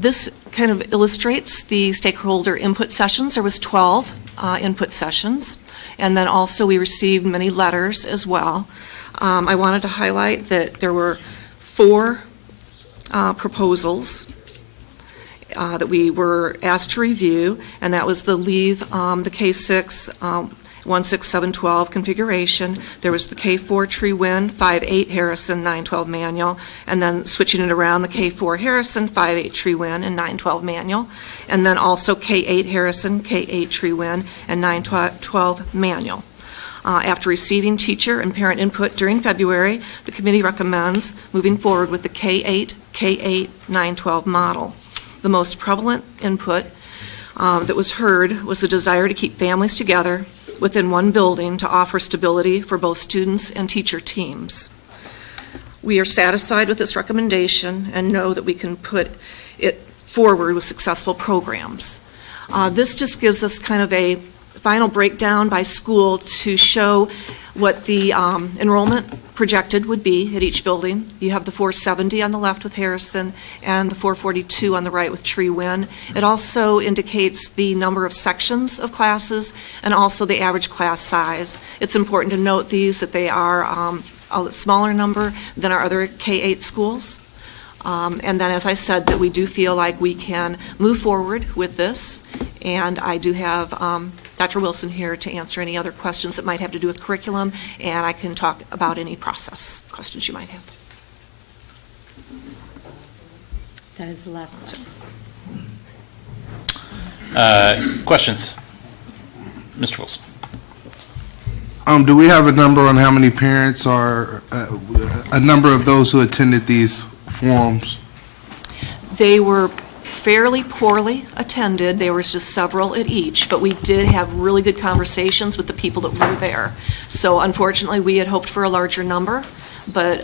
This kind of illustrates the stakeholder input sessions. There was 12 input sessions, and then also we received many letters as well. I wanted to highlight that there were 4 proposals that we were asked to review, and that was the leave the K6 16712 configuration. There was the K4 Tree Wind 58 Harrison 912 manual, and then switching it around, the K4 Harrison 58 Tree Wind and 912 manual, and then also K8 Harrison, K8 Tree Wind, and 912 manual. After receiving teacher and parent input during February, the committee recommends moving forward with the K8 912 model. The most prevalent input that was heard was the desire to keep families together within one building to offer stability for both students and teacher teams. We are satisfied with this recommendation and know that we can put it forward with successful programs. This just gives us kind of a final breakdown by school to show what the enrollment projected would be at each building. You have the 470 on the left with Harrison and the 442 on the right with Tree Wind. It also indicates the number of sections of classes and also the average class size. It's important to note these, that they are a smaller number than our other K-8 schools. And then, as I said, that we do feel like we can move forward with this, and I do have Dr. Wilson here to answer any other questions that might have to do with curriculum, and I can talk about any process questions you might have. That is the last. Questions? Mr. Wilson. Do we have a number on how many parents are, a number of those who attended these forums? They were fairly poorly attended. There was just several at each, but we did have really good conversations with the people that were there. So unfortunately, we had hoped for a larger number, but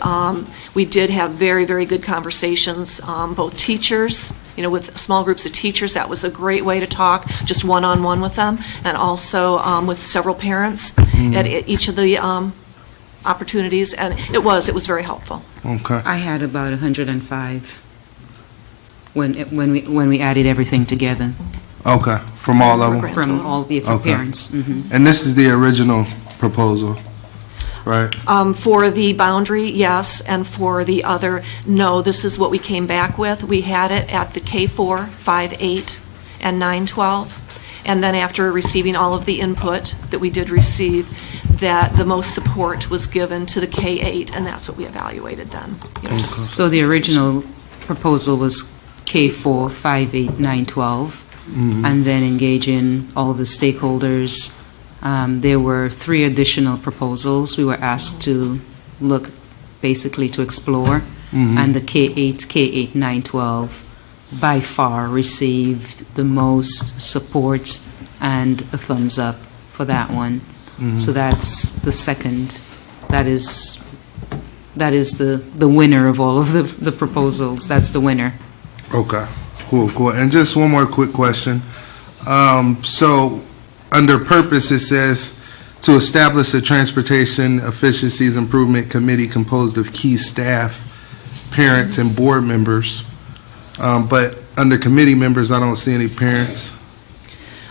we did have very, very good conversations. Both teachers, you know, with small groups of teachers, that was a great way to talk, just one-on-one with them, and also with several parents at each of the opportunities, and it was very helpful. Okay. I had about 105 when we added everything together. Okay, from all of them? From all the parents. And this is the original proposal, right? For the boundary, yes, and for the other, no. This is what we came back with. We had it at the K4, 5, 8, and 9, 12. And then after receiving all of the input that we did receive, that the most support was given to the K8, and that's what we evaluated then. Yes. So the original proposal was K4, 5, 8, 9, 12, and then engaging all the stakeholders. There were 3 additional proposals we were asked to look, basically to explore, and the K8, 9, 12 by far received the most support and a thumbs up for that one. So that's the second. That is the winner of all of the proposals. That's the winner. Okay, cool. And just one more quick question. So under purpose, it says to establish a transportation efficiencies improvement committee composed of key staff, parents, and board members. But under committee members, I don't see any parents.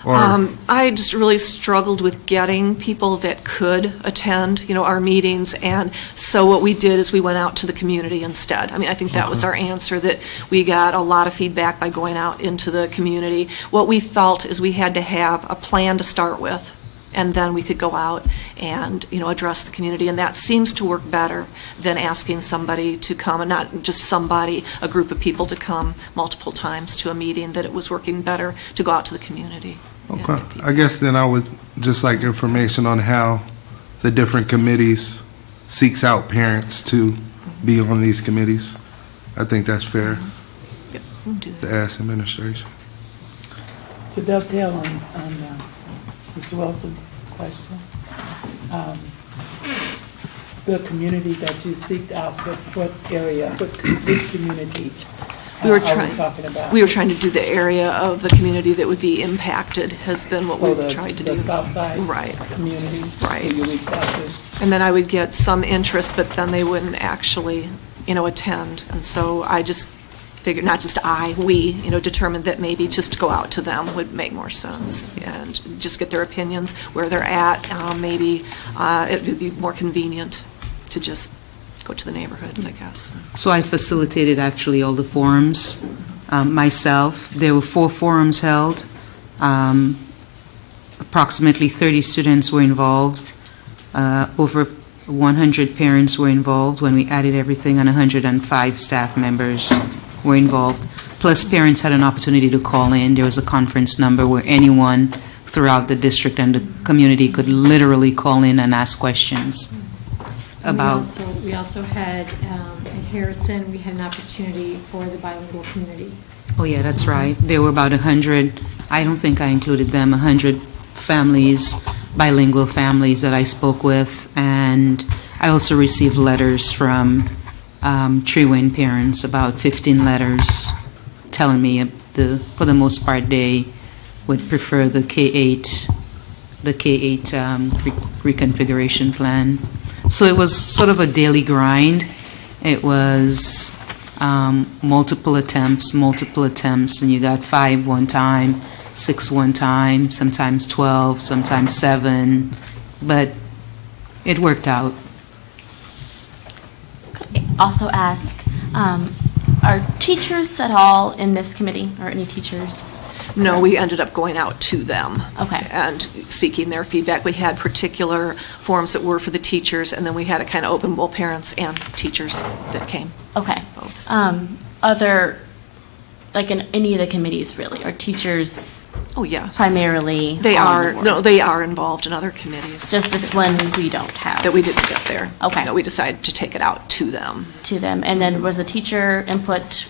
Or I just really struggled with getting people that could attend, our meetings, and so what we did is we went out to the community instead. I mean, I think that was our answer, that we got a lot of feedback by going out into the community. What we felt is we had to have a plan to start with, and then we could go out and, address the community, and that seems to work better than asking somebody to come, and not just somebody, a group of people to come multiple times to a meeting, that it was working better to go out to the community. okay, I guess then I would just like information on how the different committees seeks out parents to be on these committees. I think that's fair to ask administration. To dovetail on Mr. Wilson's question, the community that you seeked out, what area, which community We were are trying. we talking about? We were trying to do the area of the community that would be impacted. Has been what we've tried to do. The South Side community. Right. Who you reached out to. And then I would get some interest, but then they wouldn't actually, attend. And so I just figured, not just we, determined that maybe just to go out to them would make more sense and just get their opinions where they're at. Maybe it would be more convenient to just go to the neighborhoods, I guess. So I facilitated actually all the forums myself. There were 4 forums held. Approximately 30 students were involved. Over 100 parents were involved when we added everything, and 105 staff members were involved. Plus, parents had an opportunity to call in. There was a conference number where anyone throughout the district and the community could literally call in and ask questions about. We also had, in Harrison, we had an opportunity for the bilingual community. Oh, yeah, that's right. There were about 100, I don't think I included them, 100 families, bilingual families that I spoke with, and I also received letters from Treewin parents, about 15 letters, telling me for the most part they would prefer the K-8 reconfiguration plan. So it was sort of a daily grind. It was multiple attempts, and you got 5 one time, 6 one time, sometimes 12, sometimes 7, but it worked out. Also ask, are teachers at all in this committee, or any teachers? No, we ended up going out to them. Okay. And seeking their feedback. We had particular forums that were for the teachers, and then we had it kind of open, both parents and teachers that came. Okay. Both. Other, like in any of the committees really, are teachers Oh, yes. primarily They on are, the board? no, they are involved in other committees. Just this one we don't have? That we didn't get there. Okay. No, we decided to take it out to them. To them, and then was the teacher input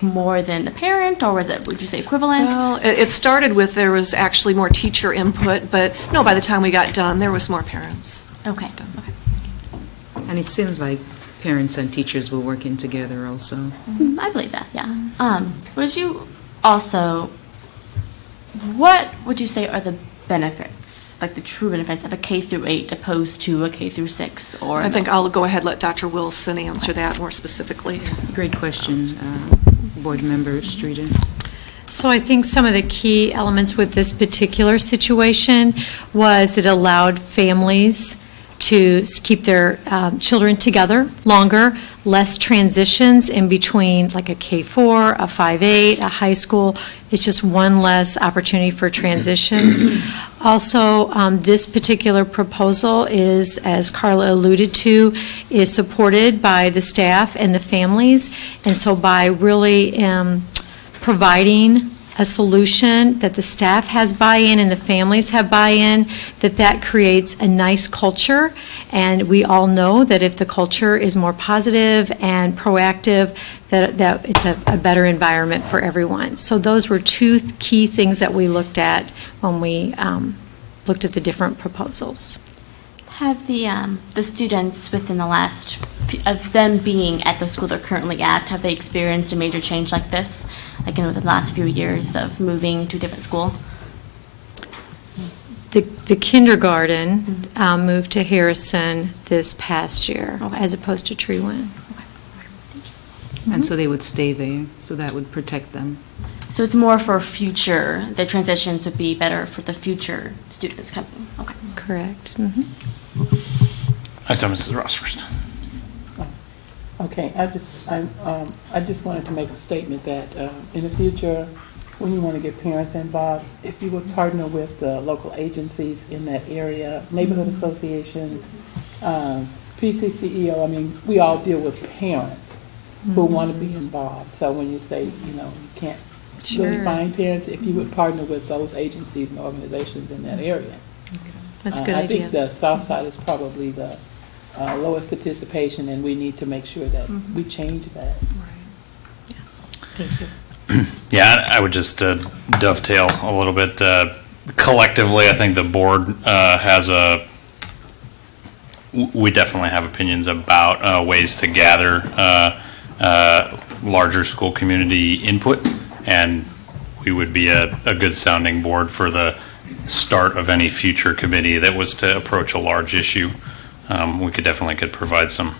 more than the parent, or was it, would you say, equivalent? Well, it started with there was actually more teacher input, but no, by the time we got done, there was more parents. Okay. And it seems like parents and teachers were working together also. I believe that, yeah. Would you also, what would you say are the benefits, like the true benefits of a K through 8 opposed to a K through 6? Or I think I'll go ahead and let Dr. Wilson answer that more specifically. Great question, Board Member Streeter. So I think some of the key elements with this particular situation was it allowed families to keep their children together longer, less transitions in between, like a K-4, a 5-8, a high school. It's just one less opportunity for transitions. Also, this particular proposal is, as Carla alluded to, is supported by the staff and the families. And so by really providing a solution that the staff has buy-in and the families have buy-in, that creates a nice culture. And we all know that if the culture is more positive and proactive, that it's a better environment for everyone. So those were 2 key things that we looked at when we looked at the different proposals. Have the students within the last, of them being at the school they're currently at, have they experienced a major change like this, like within the last few years of moving to a different school? The kindergarten moved to Harrison this past year, as opposed to Treewin. And so they would stay there, so that would protect them. So it's more for future, the transitions would be better for the future students coming. Okay. Correct. I saw Mrs. Ross first. Okay, I just wanted to make a statement that in the future, when you want to get parents involved, if you would partner with the local agencies in that area, neighborhood associations, PCCEO, I mean, we all deal with parents who want to be involved. So when you say, you can't really find parents, if you would partner with those agencies and organizations in that area. That's a good idea. I think the South Side is probably the lowest participation, and we need to make sure that we change that. Right. Yeah. Thank you. Yeah, I would just dovetail a little bit. Collectively, I think the board we definitely have opinions about ways to gather larger school community input, and we would be a good sounding board for the start of any future committee that was to approach a large issue. We could provide some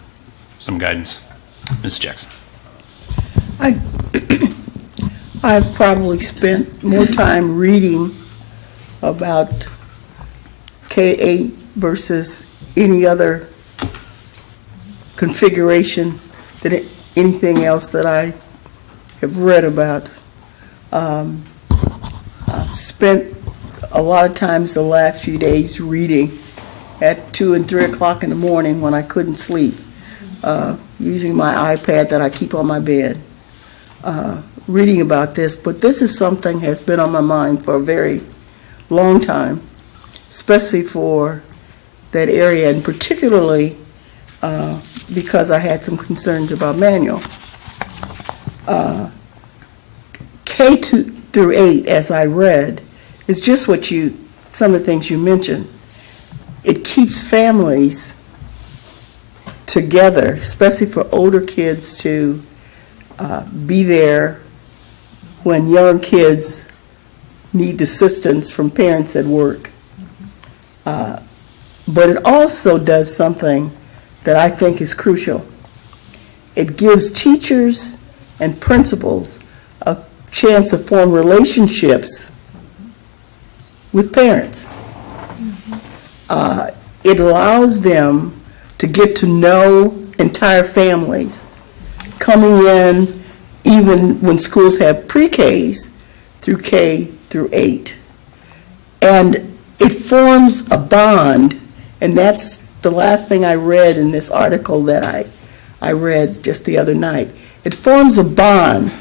guidance. Ms. Jackson. I've probably spent more time reading about K-8 versus any other configuration than anything else that I have read about. I've spent a lot of times the last few days reading at 2 and 3 o'clock in the morning when I couldn't sleep, using my iPad that I keep on my bed, reading about this. But this is something that's been on my mind for a very long time, especially for that area, and particularly because I had some concerns about Manual. K through 8, as I read, is just some of the things you mentioned. It keeps families together, especially for older kids to be there when young kids need assistance from parents at work. But it also does something that I think is crucial. It gives teachers and principals a chance to form relationships with parents. It allows them to get to know entire families, coming in even when schools have pre-Ks through K through 8. And it forms a bond, and that's the last thing I read in this article that I read just the other night. It forms a bond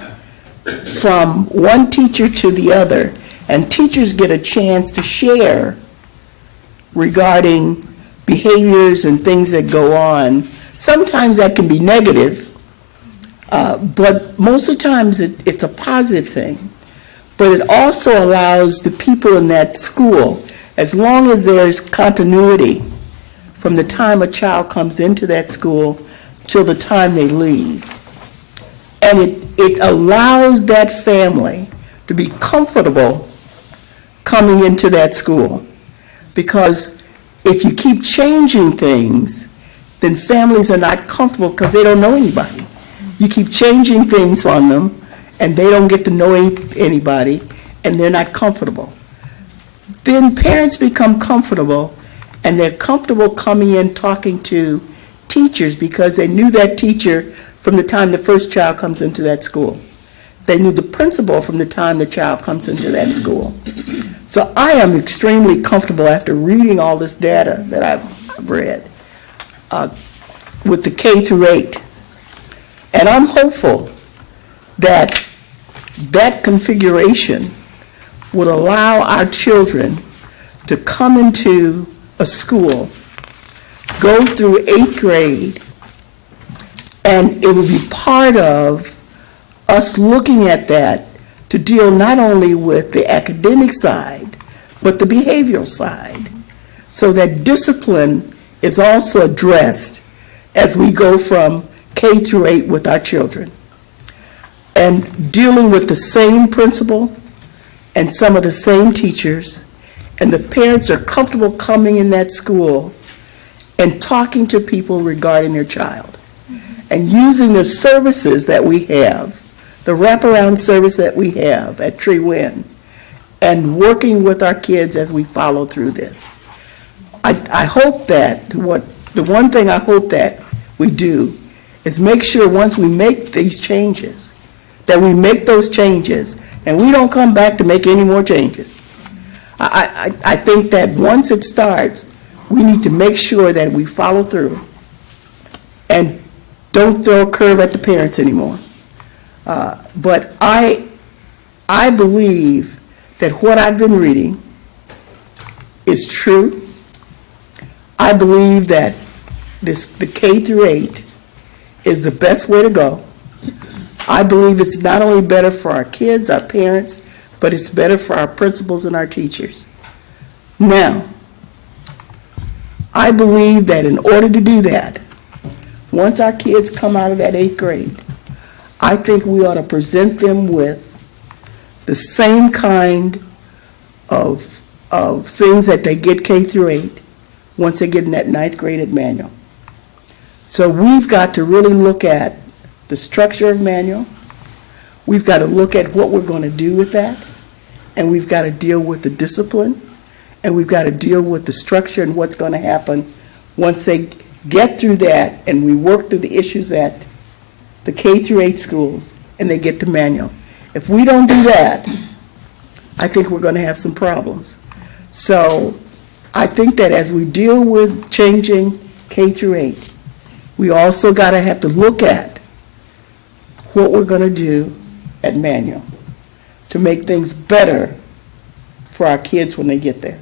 from one teacher to the other, and teachers get a chance to share regarding behaviors and things that go on. Sometimes that can be negative, but most of the times it's a positive thing. But it also allows the people in that school, as long as there's continuity from the time a child comes into that school till the time they leave. And it allows that family to be comfortable coming into that school. Because if you keep changing things, then families are not comfortable because they don't know anybody. You keep changing things on them, and they don't get to know anybody, and they're not comfortable. Then parents become comfortable, and they're comfortable coming in talking to teachers because they knew that teacher from the time the first child comes into that school. They knew the principal from the time the child comes into that school. So I am extremely comfortable after reading all this data that I've read with the K through 8. And I'm hopeful that that configuration would allow our children to come into a school, go through 8th grade, and it would be part of us looking at that to deal not only with the academic side, but the behavioral side, so that discipline is also addressed as we go from K through 8 with our children. And dealing with the same principal and some of the same teachers, and the parents are comfortable coming in that school and talking to people regarding their child, and using the services that we have the wraparound service that we have at Tree Wind, and working with our kids as we follow through this. I hope that the one thing I hope that we do is make sure once we make these changes, that we make those changes and we don't come back to make any more changes. I think that once it starts, we need to make sure that we follow through and don't throw a curve at the parents anymore. But I believe that what I've been reading is true. I believe that the K through 8 is the best way to go. I believe it's not only better for our kids, our parents, but it's better for our principals and our teachers. Now, I believe that in order to do that, once our kids come out of that 8th grade, I think we ought to present them with the same kind of things that they get K through 8 once they get in that 9th grade at manual. So we've got to really look at the structure of manual. We've got to look at what we're going to do with that, and we've got to deal with the discipline, and we've got to deal with the structure and what's going to happen once they get through that and we work through the issues at the K through 8 schools and they get to manual. If we don't do that, I think we're going to have some problems. So I think that as we deal with changing K through 8, we also got to have to look at what we're going to do at manual to make things better for our kids when they get there.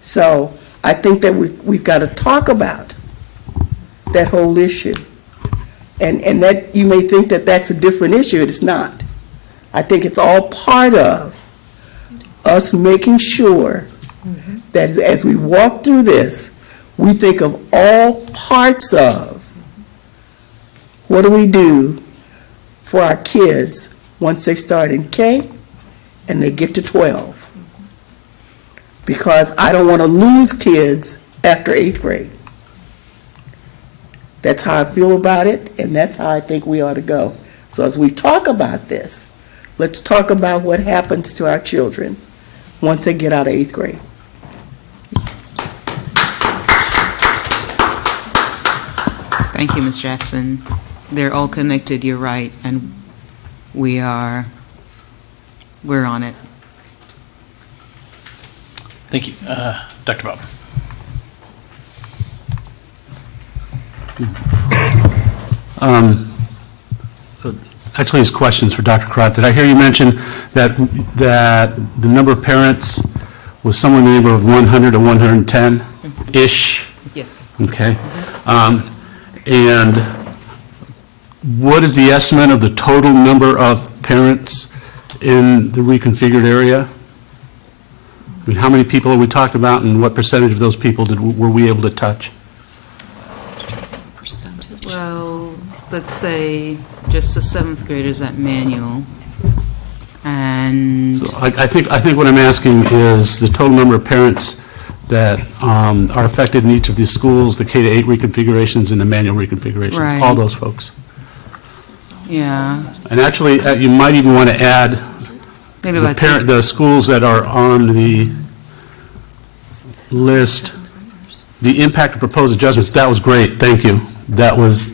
So I think that we've got to talk about that whole issue. And that you may think that that's a different issue. It's not. I think it's all part of us making sure that as we walk through this, we think of all parts of what do we do for our kids once they start in K and they get to 12. Because I don't want to lose kids after 8th grade. That's how I feel about it, and that's how I think we ought to go. So as we talk about this, let's talk about what happens to our children once they get out of 8th grade. Thank you, Ms. Jackson. They're all connected, you're right, and we're on it. Thank you. Dr. Bob. Actually, it's questions for Dr. Crott. Did I hear you mention that the number of parents was somewhere in the neighborhood of 100 to 110-ish? Yes. Okay. And what is the estimate of the total number of parents in the reconfigured area? I mean, how many people are we talking about, and what percentage of those people were we able to touch? Percentage? Well, let's say just the 7th graders at manual. And so I think what I'm asking is the total number of parents that are affected in each of these schools, the K-8 reconfigurations and the manual reconfigurations, right. All those folks. Yeah. And actually, you might even want to add maybe the schools that are on the list, the impact of proposed adjustments. That was great. Thank you. That was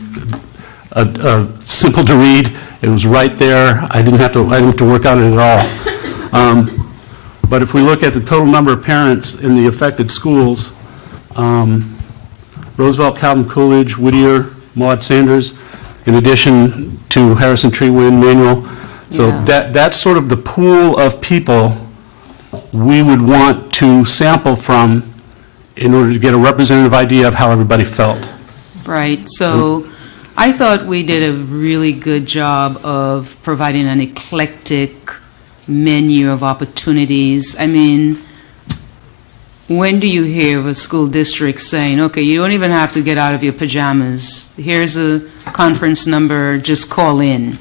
simple to read. It was right there. I didn't have to work on it at all. But if we look at the total number of parents in the affected schools, Roosevelt, Calvin Coolidge, Whittier, Maud Sanders, in addition to Harrison Tree Wind, Manual. So yeah. That's sort of the pool of people we would want to sample from in order to get a representative idea of how everybody felt. Right. So I thought we did a really good job of providing an eclectic menu of opportunities. I mean, when do you hear of a school district saying, okay, you don't even have to get out of your pajamas. Here's a conference number, just call in,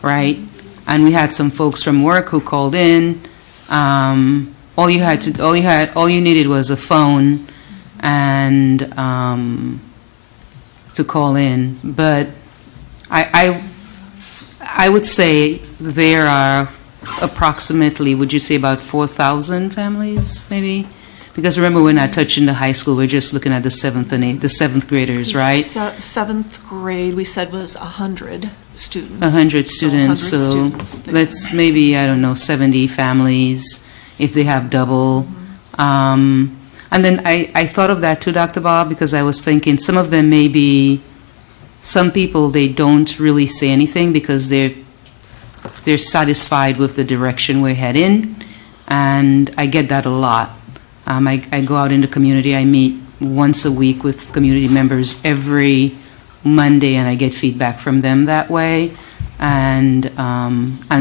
right? And we had some folks from work who called in. All you needed was a phone and to call in. But I I would say there are approximately, would you say about 4,000 families, maybe? Because remember, we're not touching the high school, we're just looking at the seventh graders, right? Seventh grade, we said was 100 students. 100 students, so 100 students. let's maybe, I don't know, 70 families, if they have double. And then I thought of that too, Dr. Bob, because I was thinking some of them may be, some people, they don't really say anything because they're satisfied with the direction we're heading, and I get that a lot. I go out in the community, I meet once a week with community members every Monday, and I get feedback from them that way. And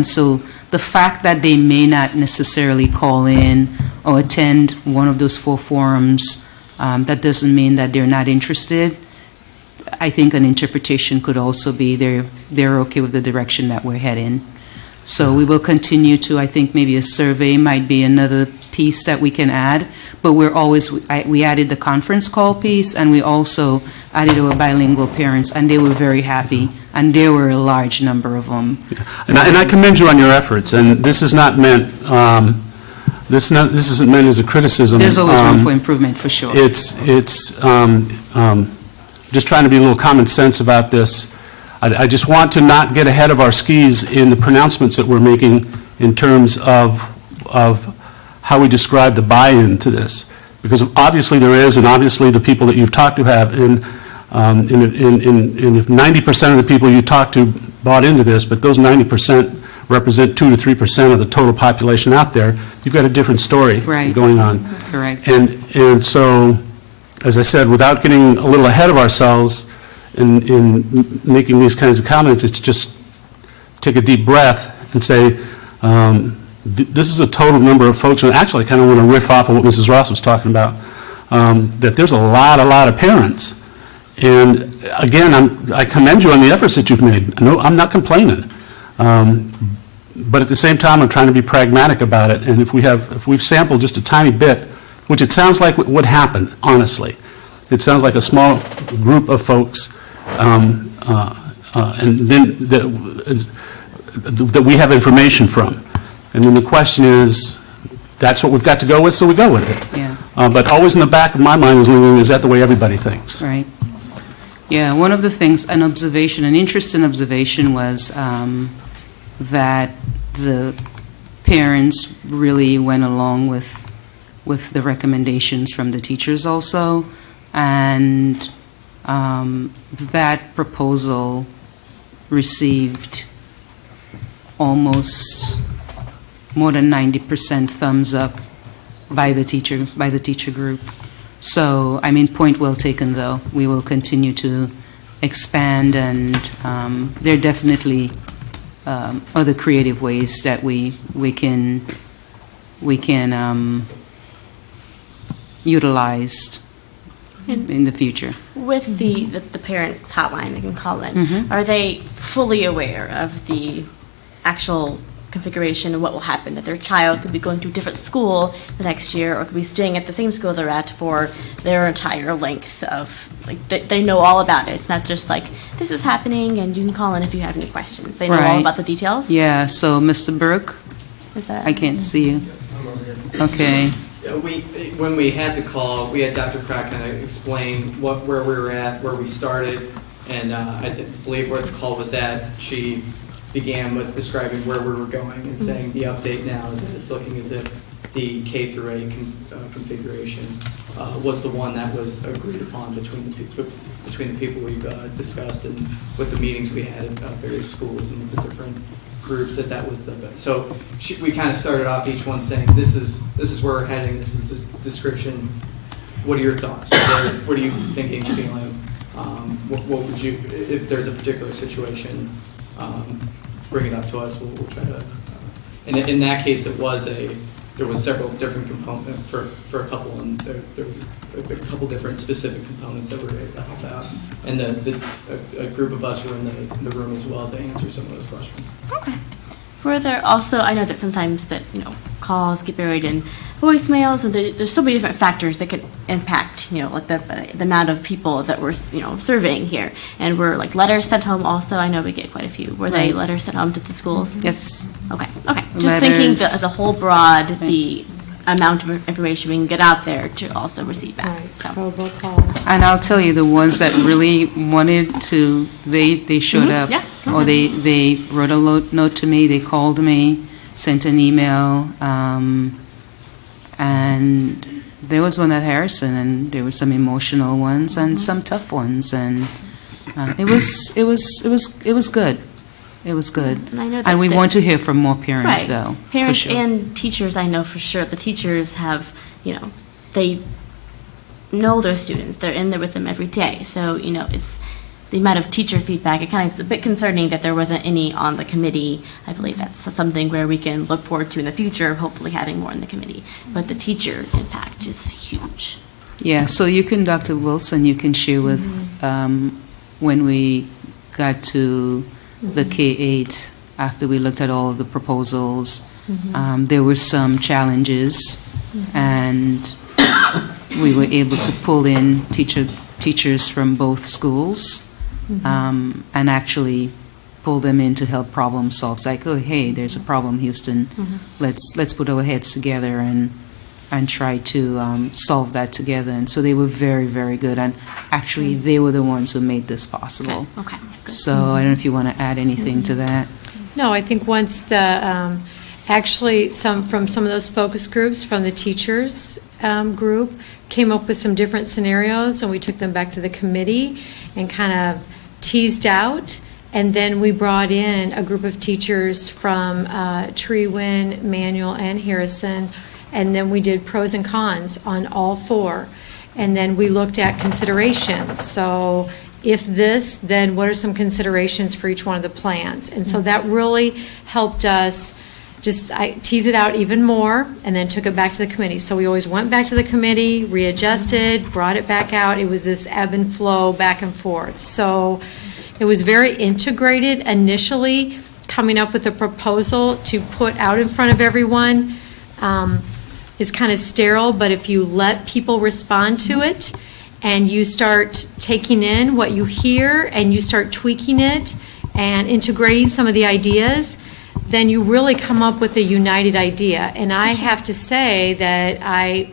so the fact that they may not necessarily call in or attend one of those 4 forums, that doesn't mean that they're not interested. I think an interpretation could also be they're okay with the direction that we're heading. So we will continue to, I think maybe a survey might be another piece that we can add, but we added the conference call piece, and we also added our bilingual parents, and they were very happy, and there were a large number of them. And I commend you on your efforts, and this is not meant, this isn't meant as a criticism. There's always room for improvement, for sure. It's just trying to be a little common sense about this. I just want to not get ahead of our skis in the pronouncements that we're making in terms of how we describe the buy-in to this, because obviously there is, and obviously the people that you've talked to have, and if 90% of the people you talked to bought into this, but those 90% represent 2 to 3% of the total population out there, you've got a different story going on. Correct. And so, as I said, without getting a little ahead of ourselves in making these kinds of comments, it's just take a deep breath and say, this is a total number of folks, and actually I kind of want to riff off of what Mrs. Ross was talking about, that there's a lot of parents. And again, I commend you on the efforts that you've made. No, I'm not complaining. But at the same time, I'm trying to be pragmatic about it. And if we've sampled just a tiny bit, which it sounds like would happen, honestly. It sounds like a small group of folks, and then that we have information from. And then the question is, that's what we've got to go with, so we go with it. Yeah. But always in the back of my mind is that the way everybody thinks? Right. Yeah, one of the things, an interesting observation was that the parents really went along with the recommendations from the teachers also, and that proposal received almost more than 90% thumbs up by the teacher group. So, I mean, point well taken, though. We will continue to expand, and there are definitely other creative ways that we can utilize in the future. With the parents hotline they can call in, are they fully aware of the actual configuration of what will happen, that their child could be going to a different school the next year, or could be staying at the same school they're at for their entire length of, like, they know all about it. It's not just like, this is happening and you can call in if you have any questions. They know all about the details? Yeah, so Mr. Burke? Is that? I can't see you. Okay. When we had the call, we had Dr. Pratt kind of explain where we were at, where we started, and I believe where the call was at. She began with describing where we were going and saying the update now is that it's looking as if the K through 8 configuration was the one that was agreed upon between the people we've discussed, and with the meetings we had at various schools and the different groups, that was the best. So we kind of started off each one saying, this is where we're heading, this is the description. What are your thoughts? What are you thinking, feeling? What would you, if there's a particular situation, bring it up to us. We'll try to. And in that case, there was several different components for a couple, and there was a couple different specific components that were able to help out. And a group of us were in the room as well to answer some of those questions. Okay. Were there also, I know that sometimes that, calls get buried in voicemails, and there's so many different factors that could impact, like the amount of people that we're, surveying here. And were like letters sent home also? I know we get quite a few. Were they letters sent home to the schools? Yes. Okay. Just thinking that as a whole broad, the amount of information we can get out there to also receive back. So. And I'll tell you, the ones that really wanted to, they showed up. Yeah. Or they wrote a note to me, they called me, sent an email, and there was one at Harrison, and there were some emotional ones and some tough ones, and it was good. It was good. And I know that and we want to hear from more parents, right. though. Parents for sure. and teachers, I know for sure. The teachers have, they know their students. They're in there with them every day. So, it's the amount of teacher feedback. It kind of is a bit concerning that there wasn't any on the committee. I believe that's something where we can look forward to in the future, hopefully having more in the committee. But the teacher impact is huge. Yeah, so you can, Dr. Wilson, you can share with, when we got to the K-8, after we looked at all of the proposals, there were some challenges, and we were able to pull in teachers from both schools, and actually pull them in to help problem solve. It's like, oh, hey, there's a problem, Houston. Let's put our heads together and try to solve that together. And so they were very, very good. And actually, they were the ones who made this possible. Okay. So I don't know if you want to add anything to that. No, I think once the, actually from some of those focus groups from the teachers group came up with some different scenarios, and we took them back to the committee and kind of teased out. And then we brought in a group of teachers from Trewin, Manual, and Harrison, and then we did pros and cons on all four. And then we looked at considerations. So if this, then what are some considerations for each one of the plans? And so that really helped us I tease it out even more, and then took it back to the committee. So we always went back to the committee, readjusted, brought it back out. It was this ebb and flow back and forth. So it was very integrated initially, coming up with a proposal to put out in front of everyone. Is kind of sterile, but if you let people respond to it and you start taking in what you hear and you start tweaking it and integrating some of the ideas, then you really come up with a united idea. And I have to say that I've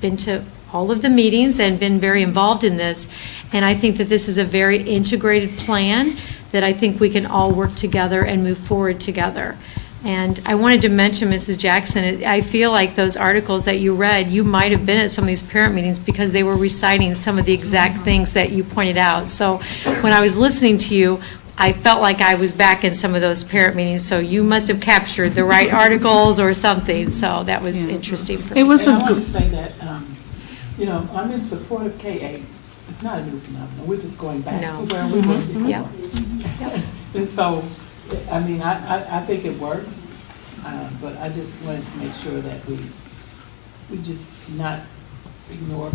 been to all of the meetings and been very involved in this, and I think that this is a very integrated plan that I think we can all work together and move forward together. And I wanted to mention, Mrs. Jackson, I feel like those articles that you read, you might have been at some of these parent meetings because they were reciting some of the exact things that you pointed out. So when I was listening to you, I felt like I was back in some of those parent meetings, so you must have captured the right articles or something, so that was interesting for me. I want to say that, I'm in support of K-8. It's not a new phenomenon. We're just going back to where we were before. Yeah. And so, I mean, I think it works, but I just wanted to make sure that we just not ignore,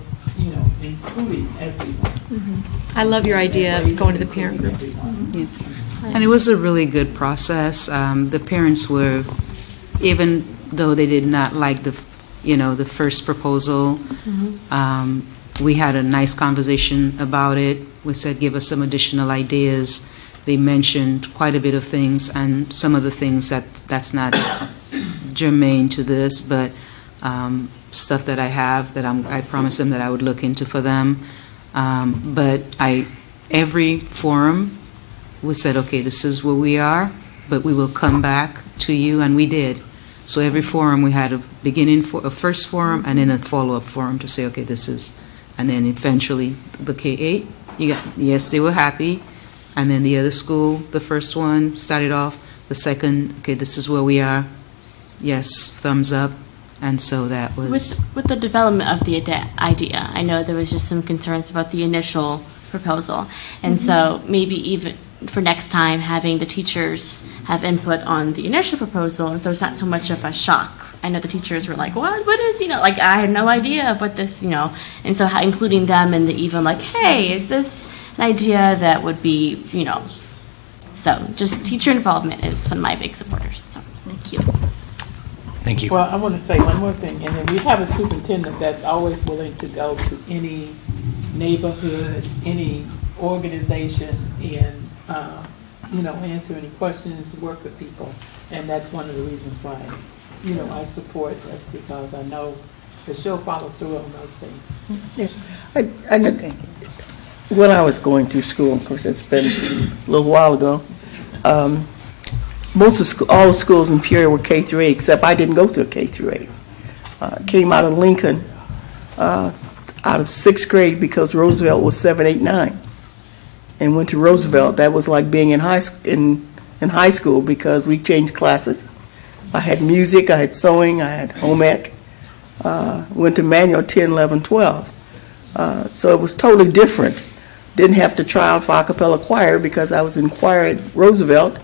including everyone. I love your idea of going to the parent groups. Yeah. And it was a really good process. The parents were, even though they did not like the first proposal, we had a nice conversation about it. We said, give us some additional ideas. They mentioned quite a bit of things, and some of the things that's not germane to this, but stuff that I have that I promised them that I would look into for them. But every forum, we said, okay, this is where we are, but we will come back to you, and we did. So every forum we had a first forum and then a follow-up forum to say, okay, this is, and then eventually the K-8, yes, they were happy. And then the other school, the first one started off, the second, okay, this is where we are. Yes, thumbs up. And so that was... With the development of the idea, I know there was just some concerns about the initial proposal. And so maybe even for next time, having the teachers have input on the initial proposal, and so it's not so much of a shock. I know the teachers were like, what is, like, I had no idea of what this, and so including them in the even like, hey, is this an idea that would be, so just teacher involvement is one of my big supporters. So. Thank you. Well, I want to say one more thing, and then we have a superintendent that's always willing to go to any neighborhood, any organization, and, answer any questions, work with people. And that's one of the reasons why, I support this, because I know that she'll follow through on those things. Yeah. I know, when I was going through school, of course, it's been a little while ago, all the schools in Peoria were K through 8, except I didn't go through K through 8. Came out of Lincoln, out of 6th grade, because Roosevelt was 7, 8, 9. And went to Roosevelt. That was like being in high school, because we changed classes. I had music, I had sewing, I had home ec. Went to manual 10, 11, 12. So it was totally different. Didn't have to try out for a cappella choir, because I was in choir at Roosevelt.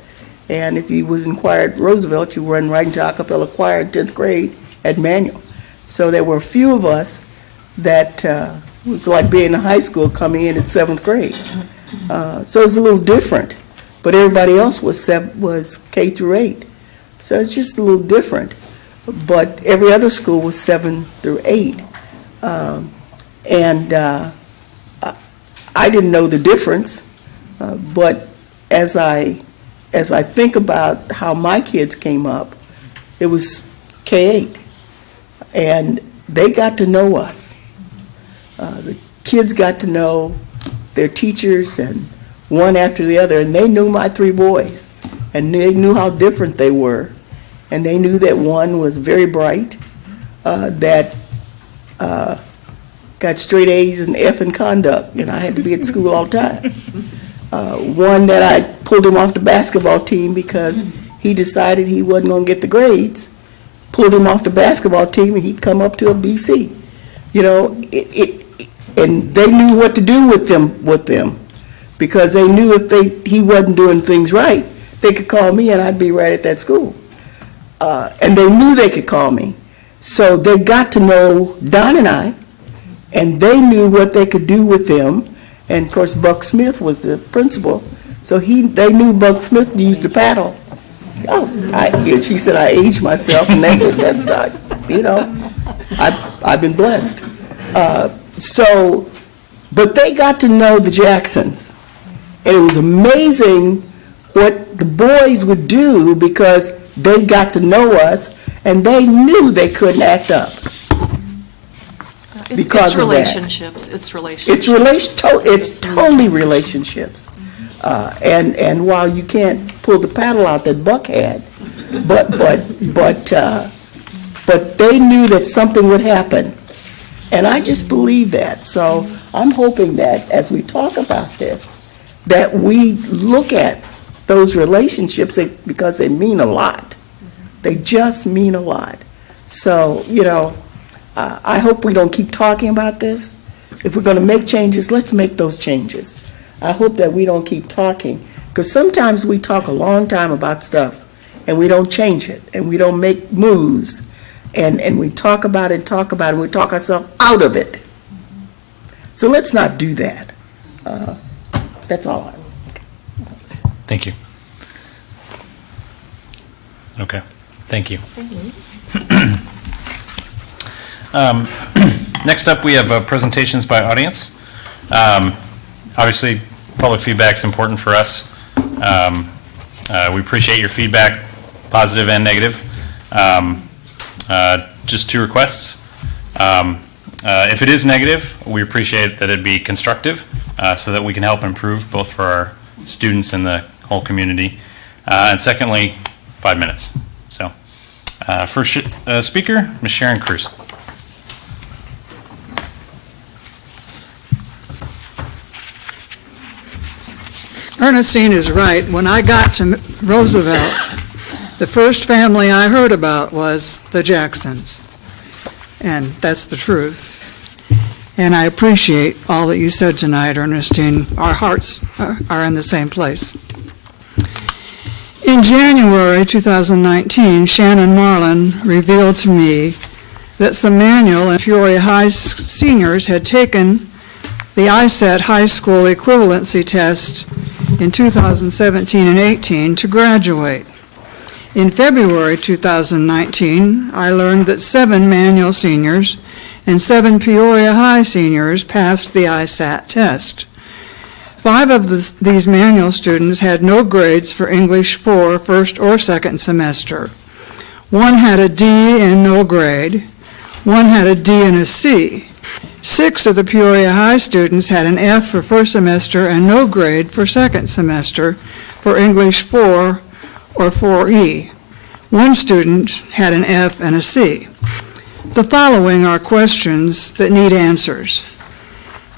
And if you was in choir at Roosevelt, you run right into a cappella choir in 10th grade at manual. So there were a few of us that was like being in high school coming in at 7th grade. So it was a little different, but everybody else was K through 8. So it's just a little different. But every other school was 7 through 8. And I didn't know the difference, but as I think about how my kids came up, it was K-8. And they got to know us. The kids got to know their teachers, and one after the other, and they knew my 3 boys, and they knew how different they were, and they knew that one was very bright, that got straight A's and F in conduct, and I had to be at school all the time. One that I pulled him off the basketball team because he decided he wasn't going to get the grades, pulled him off the basketball team, and he'd come up to a BC. And they knew what to do with them, because they knew if he wasn't doing things right, they could call me and I'd be right at that school. And they knew they could call me. So they got to know Don and I, and they knew what they could do with them. And of course, Buck Smith was the principal, so they knew Buck Smith used the paddle. She said I aged myself, and they said I've been blessed. But they got to know the Jacksons, and it was amazing what the boys would do, because they got to know us, and they knew they couldn't act up. Because it's relationships. It's relationships. It's totally relationships. And while you can't pull the paddle out that Buck had, but they knew that something would happen. And I just believe that. So I'm hoping that as we talk about this, that we look at those relationships, because they mean a lot. They just mean a lot. So, I hope we don't keep talking about this. If we're going to make changes, let's make those changes. I hope that we don't keep talking, because sometimes we talk a long time about stuff and we don't change it, and we don't make moves. And we talk about it and we talk ourselves out of it. So let's not do that. That's all. Thank you. Okay. Thank you. Next up, we have presentations by audience. Obviously, public feedback is important for us. We appreciate your feedback, positive and negative. Just 2 requests. If it is negative, we appreciate that it be constructive, so that we can help improve both for our students and the whole community. And secondly, 5 minutes. So, first speaker, Ms. Sharon Cruz. Ernestine is right. When I got to Roosevelt, the first family I heard about was the Jacksons. And that's the truth. And I appreciate all that you said tonight, Ernestine. Our hearts are in the same place. In January 2019, Shannon Marlin revealed to me that some Manual and Peoria High seniors had taken the ISET high school equivalency test in 2017 and 18 to graduate. In February 2019, I learned that 7 Manual seniors and 7 Peoria High seniors passed the ISAT test. 5 of these Manual students had no grades for English 4 first or second semester. 1 had a D and no grade. 1 had a D and a C. 6 of the Peoria High students had an F for first semester and no grade for second semester for English 4 or 4E. 1 student had an F and a C. The following are questions that need answers.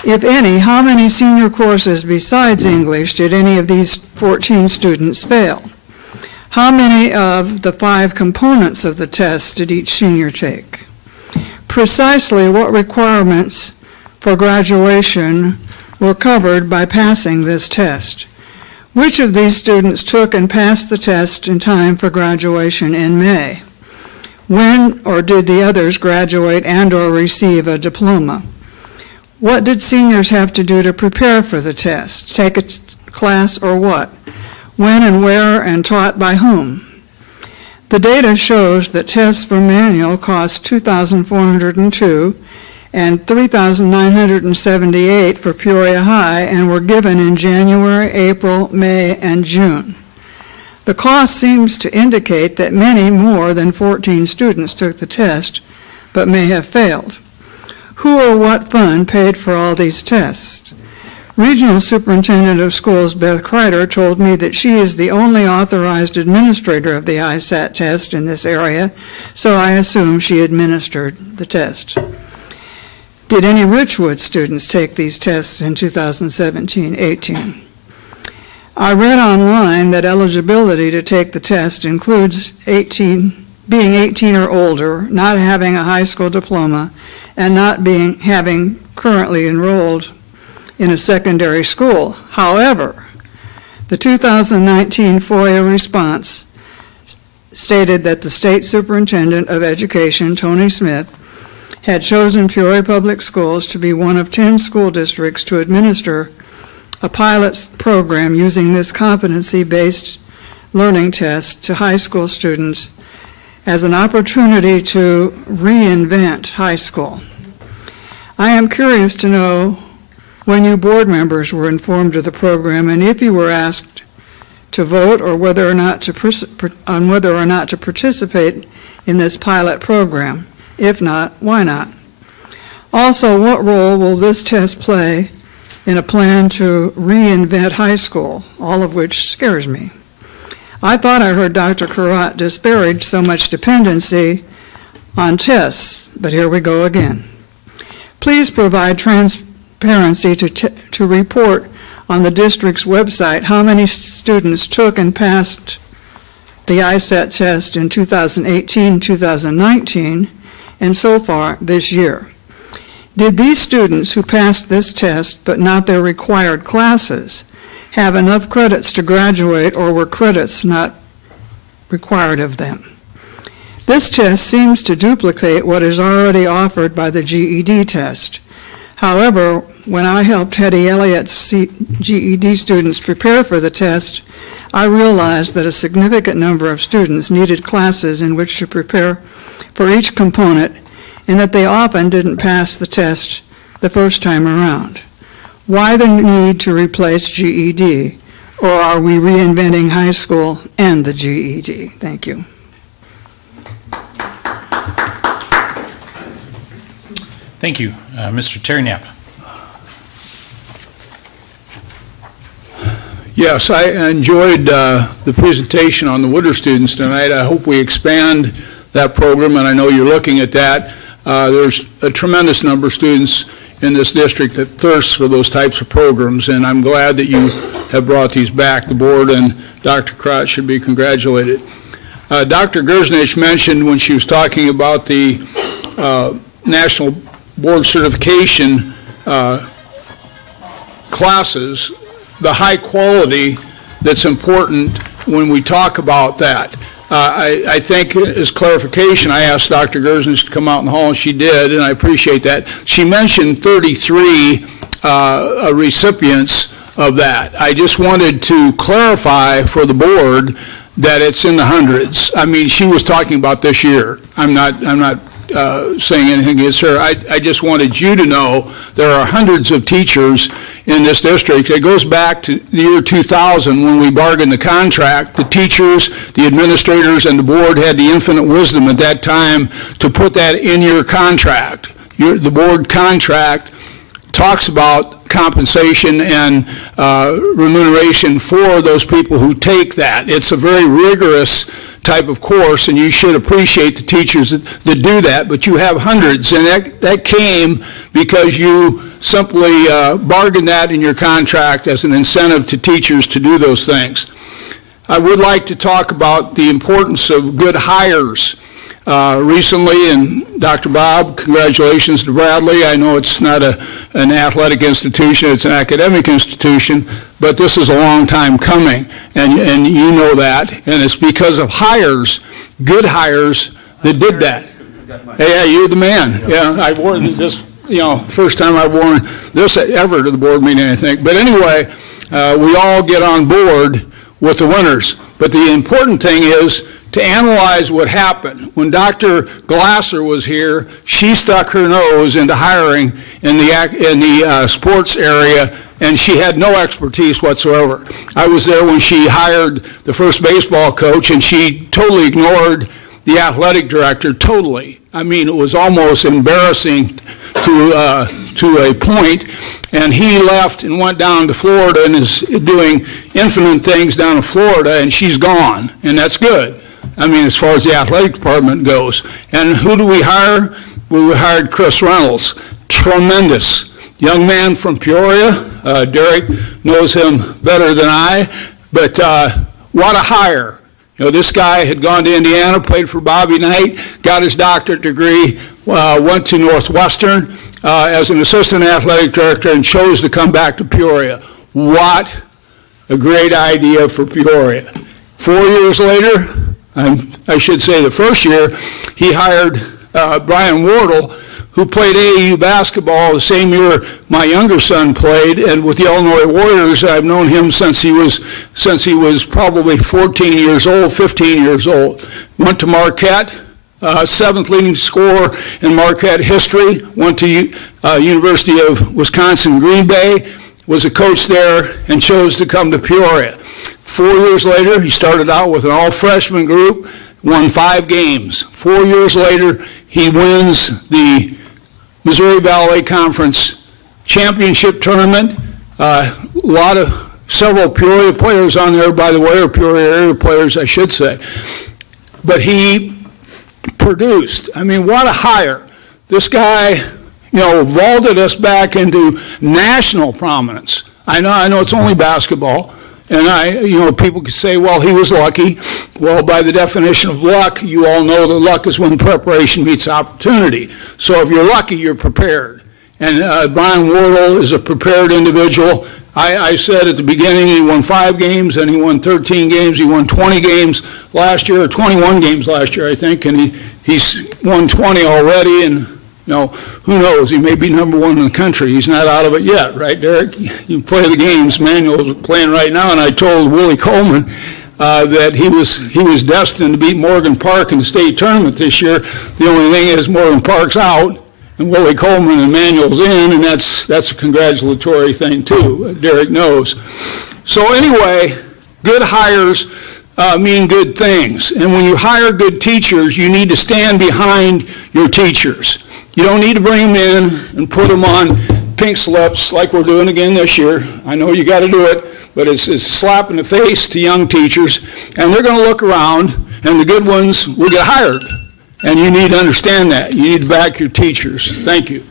If any, how many senior courses besides English did any of these 14 students fail? How many of the 5 components of the test did each senior take? Precisely what requirements for graduation were covered by passing this test? Which of these students took and passed the test in time for graduation in May? When or did the others graduate and or receive a diploma? What did seniors have to do to prepare for the test? Take a class or what? When and where and taught by whom? The data shows that tests for Manual cost $2,402 and $3,978 for Peoria High and were given in January, April, May, and June. The cost seems to indicate that many more than 14 students took the test but may have failed. Who or what fund paid for all these tests? Regional Superintendent of Schools Beth Kreider told me that she is the only authorized administrator of the ISAT test in this area, so I assume she administered the test. Did any Richwood students take these tests in 2017-18? I read online that eligibility to take the test includes being 18 or older, not having a high school diploma, and not having currently enrolled in a secondary school. However, the 2019 FOIA response stated that the State Superintendent of Education, Tony Smith, had chosen Peoria Public Schools to be one of 10 school districts to administer a pilot program using this competency-based learning test to high school students as an opportunity to reinvent high school. I am curious to know when you board members were informed of the program and if you were asked to vote or whether or not to participate in this pilot program. If not, why not? Also, what role will this test play in a plan to reinvent high school, all of which scares me? I thought I heard Dr. Karat disparage so much dependency on tests, but here we go again. Please provide transparency to report on the district's website how many students took and passed the ISAT test in 2018-2019 and so far this year. Did these students who passed this test but not their required classes have enough credits to graduate, or were credits not required of them? This test seems to duplicate what is already offered by the GED test. However, when I helped Hetty Elliott's GED students prepare for the test, I realized that a significant number of students needed classes in which to prepare for each component, and that they often didn't pass the test the first time around. Why the need to replace GED? Or are we reinventing high school and the GED? Thank you. Thank you. Mr. Terry Knapp. Yes, I enjoyed the presentation on the Woodard students tonight. I hope we expand that program, and I know you're looking at that. There's a tremendous number of students in this district that thirst for those types of programs, and I'm glad that you have brought these back. The board and Dr. Krotz should be congratulated. Dr. Gersnich mentioned when she was talking about the National Board Certification classes, the high quality that's important when we talk about that. I think as clarification, I asked Dr. Gersnich to come out in the hall, and she did, and I appreciate that. She mentioned 33 recipients of that. I just wanted to clarify for the board that it's in the hundreds. I mean, she was talking about this year. I'm not saying anything against her. I just wanted you to know there are hundreds of teachers in this district. It goes back to the year 2000 when we bargained the contract. The teachers, the administrators, and the board had the infinite wisdom at that time to put that in your contract. The board contract talks about compensation and remuneration for those people who take that. It's a very rigorous type of course, and you should appreciate the teachers that do that, but you have hundreds, and that came because you simply bargained that in your contract as an incentive to teachers to do those things. I would like to talk about the importance of good hires. Recently, and Dr. Bob, congratulations to Bradley. I know it's not an athletic institution, it's an academic institution, but this is a long time coming, and you know that, and it's because of hires, good hires, that did that. Yeah, you're the man. Yeah, I wore this, first time I've worn this ever to the board meeting, I think. But anyway, we all get on board with the winners. But the important thing is to analyze what happened. When Dr. Glasser was here, she stuck her nose into hiring in the sports area, and she had no expertise whatsoever. I was there when she hired the first baseball coach, and she totally ignored the athletic director, totally. I mean, it was almost embarrassing to a point. And he left and went down to Florida and is doing infinite things down in Florida, and she's gone, and that's good. I mean, as far as the athletic department goes. And who do we hire? We hired Chris Reynolds. Tremendous young man from Peoria. Derek knows him better than I, but what a hire. This guy had gone to Indiana, played for Bobby Knight, got his doctorate degree, went to Northwestern as an assistant athletic director, and chose to come back to Peoria. What a great idea for Peoria. 4 years later, I should say the first year, he hired Brian Wardle, who played AAU basketball the same year my younger son played, and with the Illinois Warriors. I've known him since he was probably 14 years old, 15 years old. Went to Marquette, seventh leading scorer in Marquette history. Went to University of Wisconsin Green Bay, was a coach there, and chose to come to Peoria. 4 years later, he started out with an all-freshman group, won 5 games. 4 years later, he wins the Missouri Valley Conference Championship Tournament. Several Peoria players on there, by the way, or Peoria area players, I should say. But he produced. I mean, what a hire. This guy, vaulted us back into national prominence. I know it's only basketball. And people could say, well, he was lucky. Well, by the definition of luck, you all know that luck is when preparation meets opportunity. So if you're lucky, you're prepared. And Brian Wardle is a prepared individual. I said at the beginning he won 5 games, and he won 13 games. He won 20 games last year, or 21 games last year, I think, and he's won 20 already. And who knows? He may be number 1 in the country. He's not out of it yet, right, Derek? You play the games. Manuel's playing right now, and I told Willie Coleman that he was destined to beat Morgan Park in the state tournament this year. The only thing is Morgan Park's out, and Willie Coleman and Manuel's in, and that's a congratulatory thing too. Derek knows. So anyway, good hires mean good things, and when you hire good teachers, you need to stand behind your teachers. You don't need to bring them in and put them on pink slips like we're doing again this year. I know you got to do it, but it's a slap in the face to young teachers, and they're going to look around, and the good ones will get hired. And you need to understand that. You need to back your teachers. Thank you.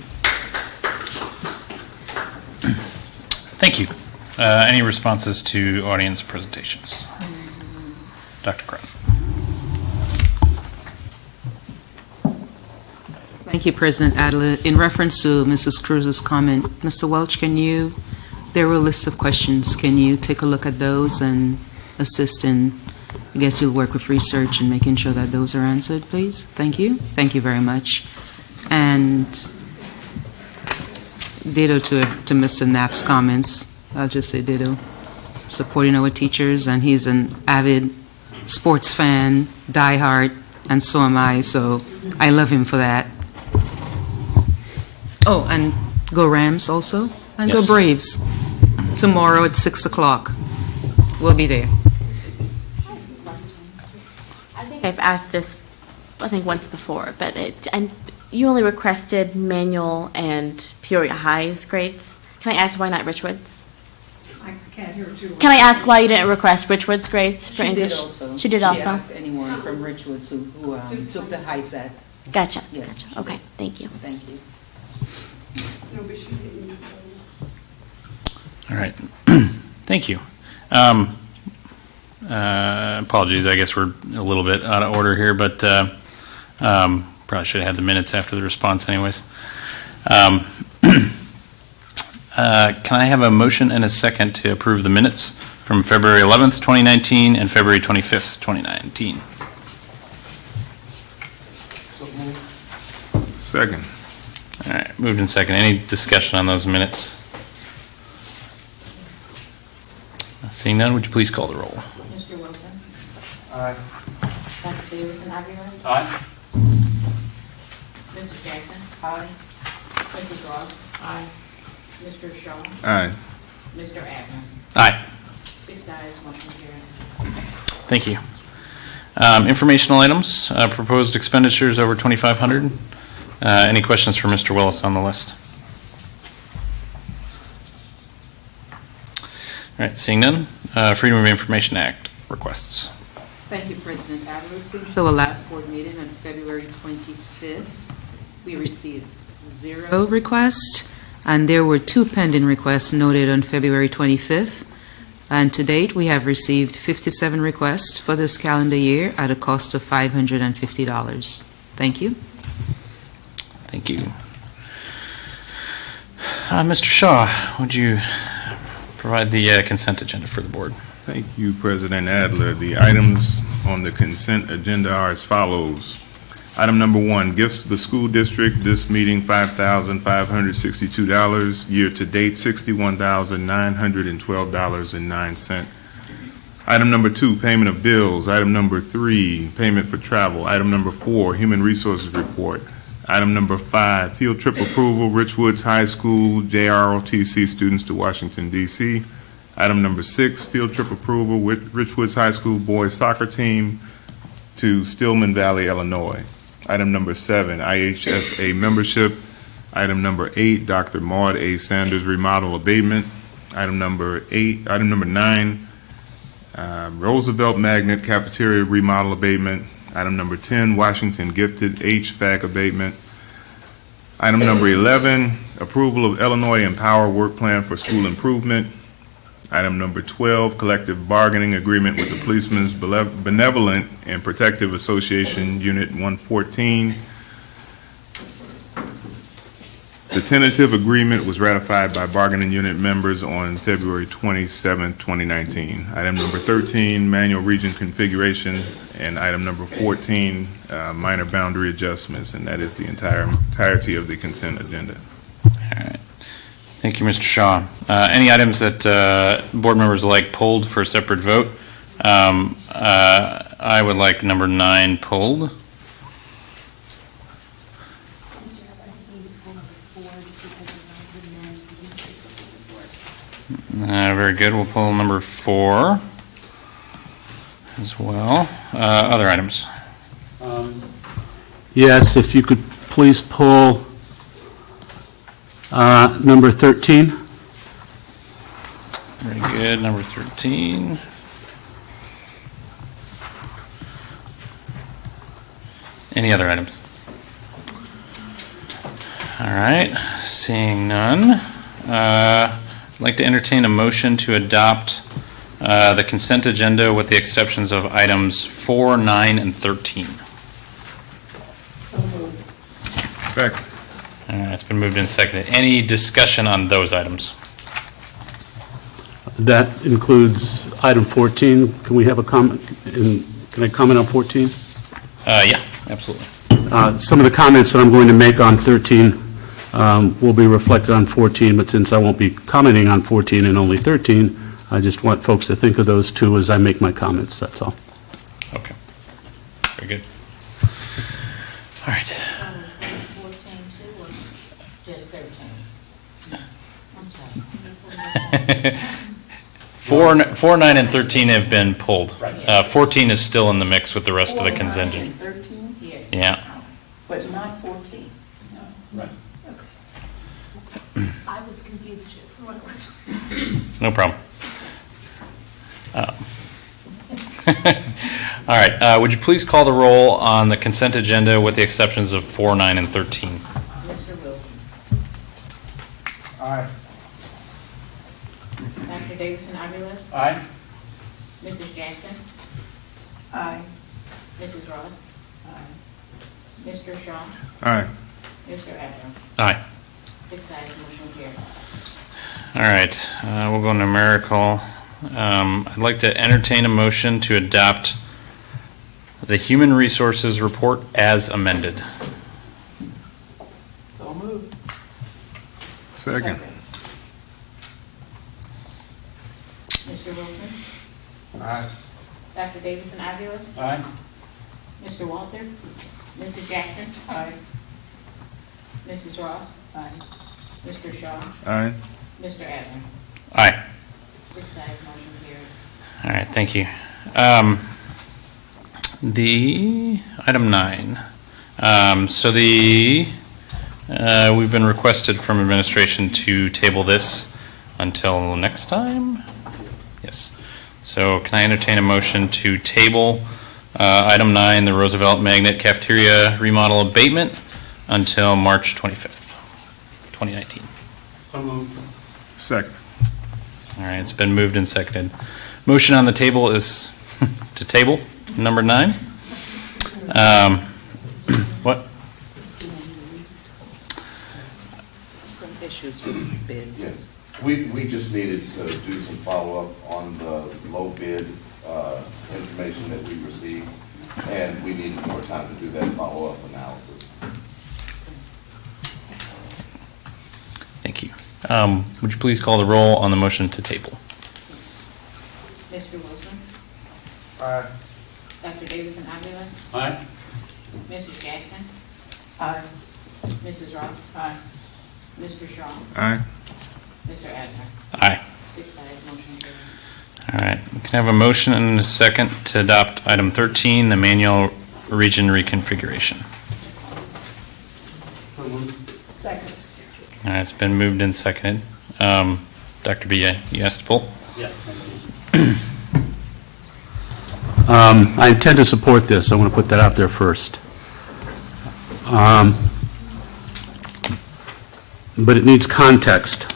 Thank you. Any responses to audience presentations? Dr. Crott. Thank you, President Adler. In reference to Mrs. Cruz's comment, Mr. Welch, there were a list of questions. Can you take a look at those and assist in, I guess you'll work with research and making sure that those are answered, please? Thank you. Thank you very much. And ditto to Mr. Knapp's comments. I'll just say ditto. Supporting our teachers, and he's an avid sports fan, diehard, and so am I, so I love him for that. Oh, and go Rams also, and Yes. go Braves. Tomorrow at 6 o'clock. We'll be there. I think I've asked this, I think once before, but and you only requested Manual and Peoria High's grades. Can I ask why not Richwood's? I can't hear you. Can I ask why you didn't request Richwood's grades for She English? did also. She did also? She asked anyone from Richwood who took the high set. Gotcha. Yes. Gotcha. Okay, thank you. Thank you. All right. Thank you. Apologies, I guess we're a little bit out of order here, but probably should have had the minutes after the response anyways. Can I have a motion and a second to approve the minutes from February 11th, 2019 and February 25th, 2019? Second. All right, moved and second. Any discussion on those minutes? Seeing none, would you please call the roll? Mr. Wilson? Aye. Dr. Davidson, Aviles? Aye. Mrs. Jackson? Aye. Mrs. Ross? Aye. Mr. Shaw? Aye. Mr. Abner? Aye. 6 ayes, motion carried. Thank you. Informational items, proposed expenditures over $2,500. Any questions for Mr. Willis on the list? All right, seeing none. Freedom of Information Act requests. Thank you, President Adelson. So our last board meeting on February 25th, we received 0 requests, and there were 2 pending requests noted on February 25th. And to date, we have received 57 requests for this calendar year at a cost of $550. Thank you. Thank you. Mr. Shaw, would you provide the consent agenda for the board? Thank you, President Adler. The items on the consent agenda are as follows. Item number 1, gifts to the school district. This meeting, $5,562. Year to date, $61,912.09. Item number 2, payment of bills. Item number 3, payment for travel. Item number 4, human resources report. Item number 5, field trip approval, Richwoods High School JROTC students to Washington, D.C. Item number 6, field trip approval with Richwoods High School boys soccer team to Stillman Valley, Illinois. Item number 7, IHSA membership. Item number 8, Dr. Maud A. Sanders remodel abatement. Item number 9, Roosevelt Magnet cafeteria remodel abatement. Item number 10, Washington Gifted HVAC abatement. Item number 11, approval of Illinois Empower Work Plan for School Improvement. Item number 12, collective bargaining agreement with the Policemen's Benevolent and Protective Association Unit 114. The tentative agreement was ratified by bargaining unit members on February 27, 2019. Item number 13, manual region configuration, and item number 14, minor boundary adjustments, and that is the entirety of the consent agenda. All right. Thank you, Mr. Shaw. Any items that board members would like pulled for a separate vote? I would like number 9 pulled. Very good. We'll pull number 4 as well. Other items? Yes, if you could please pull number 13. Very good. Number 13. Any other items? All right. Seeing none. I'd like to entertain a motion to adopt the consent agenda with the exceptions of items 4, 9, and 13. Second. It's been moved and seconded. Any discussion on those items? That includes item 14. Can we have a comment? Can I comment on 14? Yeah, absolutely. Some of the comments that I'm going to make on 13 will be reflected on 14, but since I won't be commenting on 14 and only 13, I just want folks to think of those two as I make my comments, that's all. Okay. Very good. All right. 14 too, or just 13? I'm sorry. 4, 9, and 13 have been pulled. 14 is still in the mix with the rest of the consent agenda. 13? Yes. Yeah. But not 14? No. Right. I was confused too. for what it was. No problem. All right. Would you please call the roll on the consent agenda with the exceptions of 4, 9, and 13? Mr. Wilson. Aye. Dr. Davidson-Aviles. Aye. Mrs. Jackson. Aye. Mrs. Ross. Aye. Mr. Shaw. Aye. Mr. Adler. Aye. 6 ayes, motion carried. All right. We'll go numerical. I'd like to entertain a motion to adopt the Human Resources Report as amended. So moved. Second. Mr. Wilson. Aye. Dr. Davidson-Aviles. Aye. Mr. Walter. Mrs. Jackson. Aye. Mrs. Ross. Aye. Mr. Shaw. Aye. Mr. Adler. Aye. 6 ayes, motion carried. All right. Thank you. The item 9. So we've been requested from administration to table this until next time. Yes. So can I entertain a motion to table item 9, the Roosevelt Magnet Cafeteria remodel abatement, until March 25th, 2019? So moved. Second. All right. It's been moved and seconded. Motion on the table is to table number 9. What? Some issues with bids. Yeah, we just needed to do some follow-up on the low bid information that we received, and we needed more time to do that follow-up analysis. Thank you. Would you please call the roll on the motion to table? Mr. Wilson. Aye. Dr. Davidson-Aviles. Aye. Mrs. Jackson. Aye. Mrs. Ross. Aye. Mr. Shaw. Aye. Mr. Adler. Aye. 6 ayes, motion carried. All right. Can I have a motion and a second to adopt item 13, the manual region reconfiguration? Second. All right. It's been moved and seconded. Dr. B, you asked to pull? Yeah. I intend to support this. I want to put that out there first. But it needs context.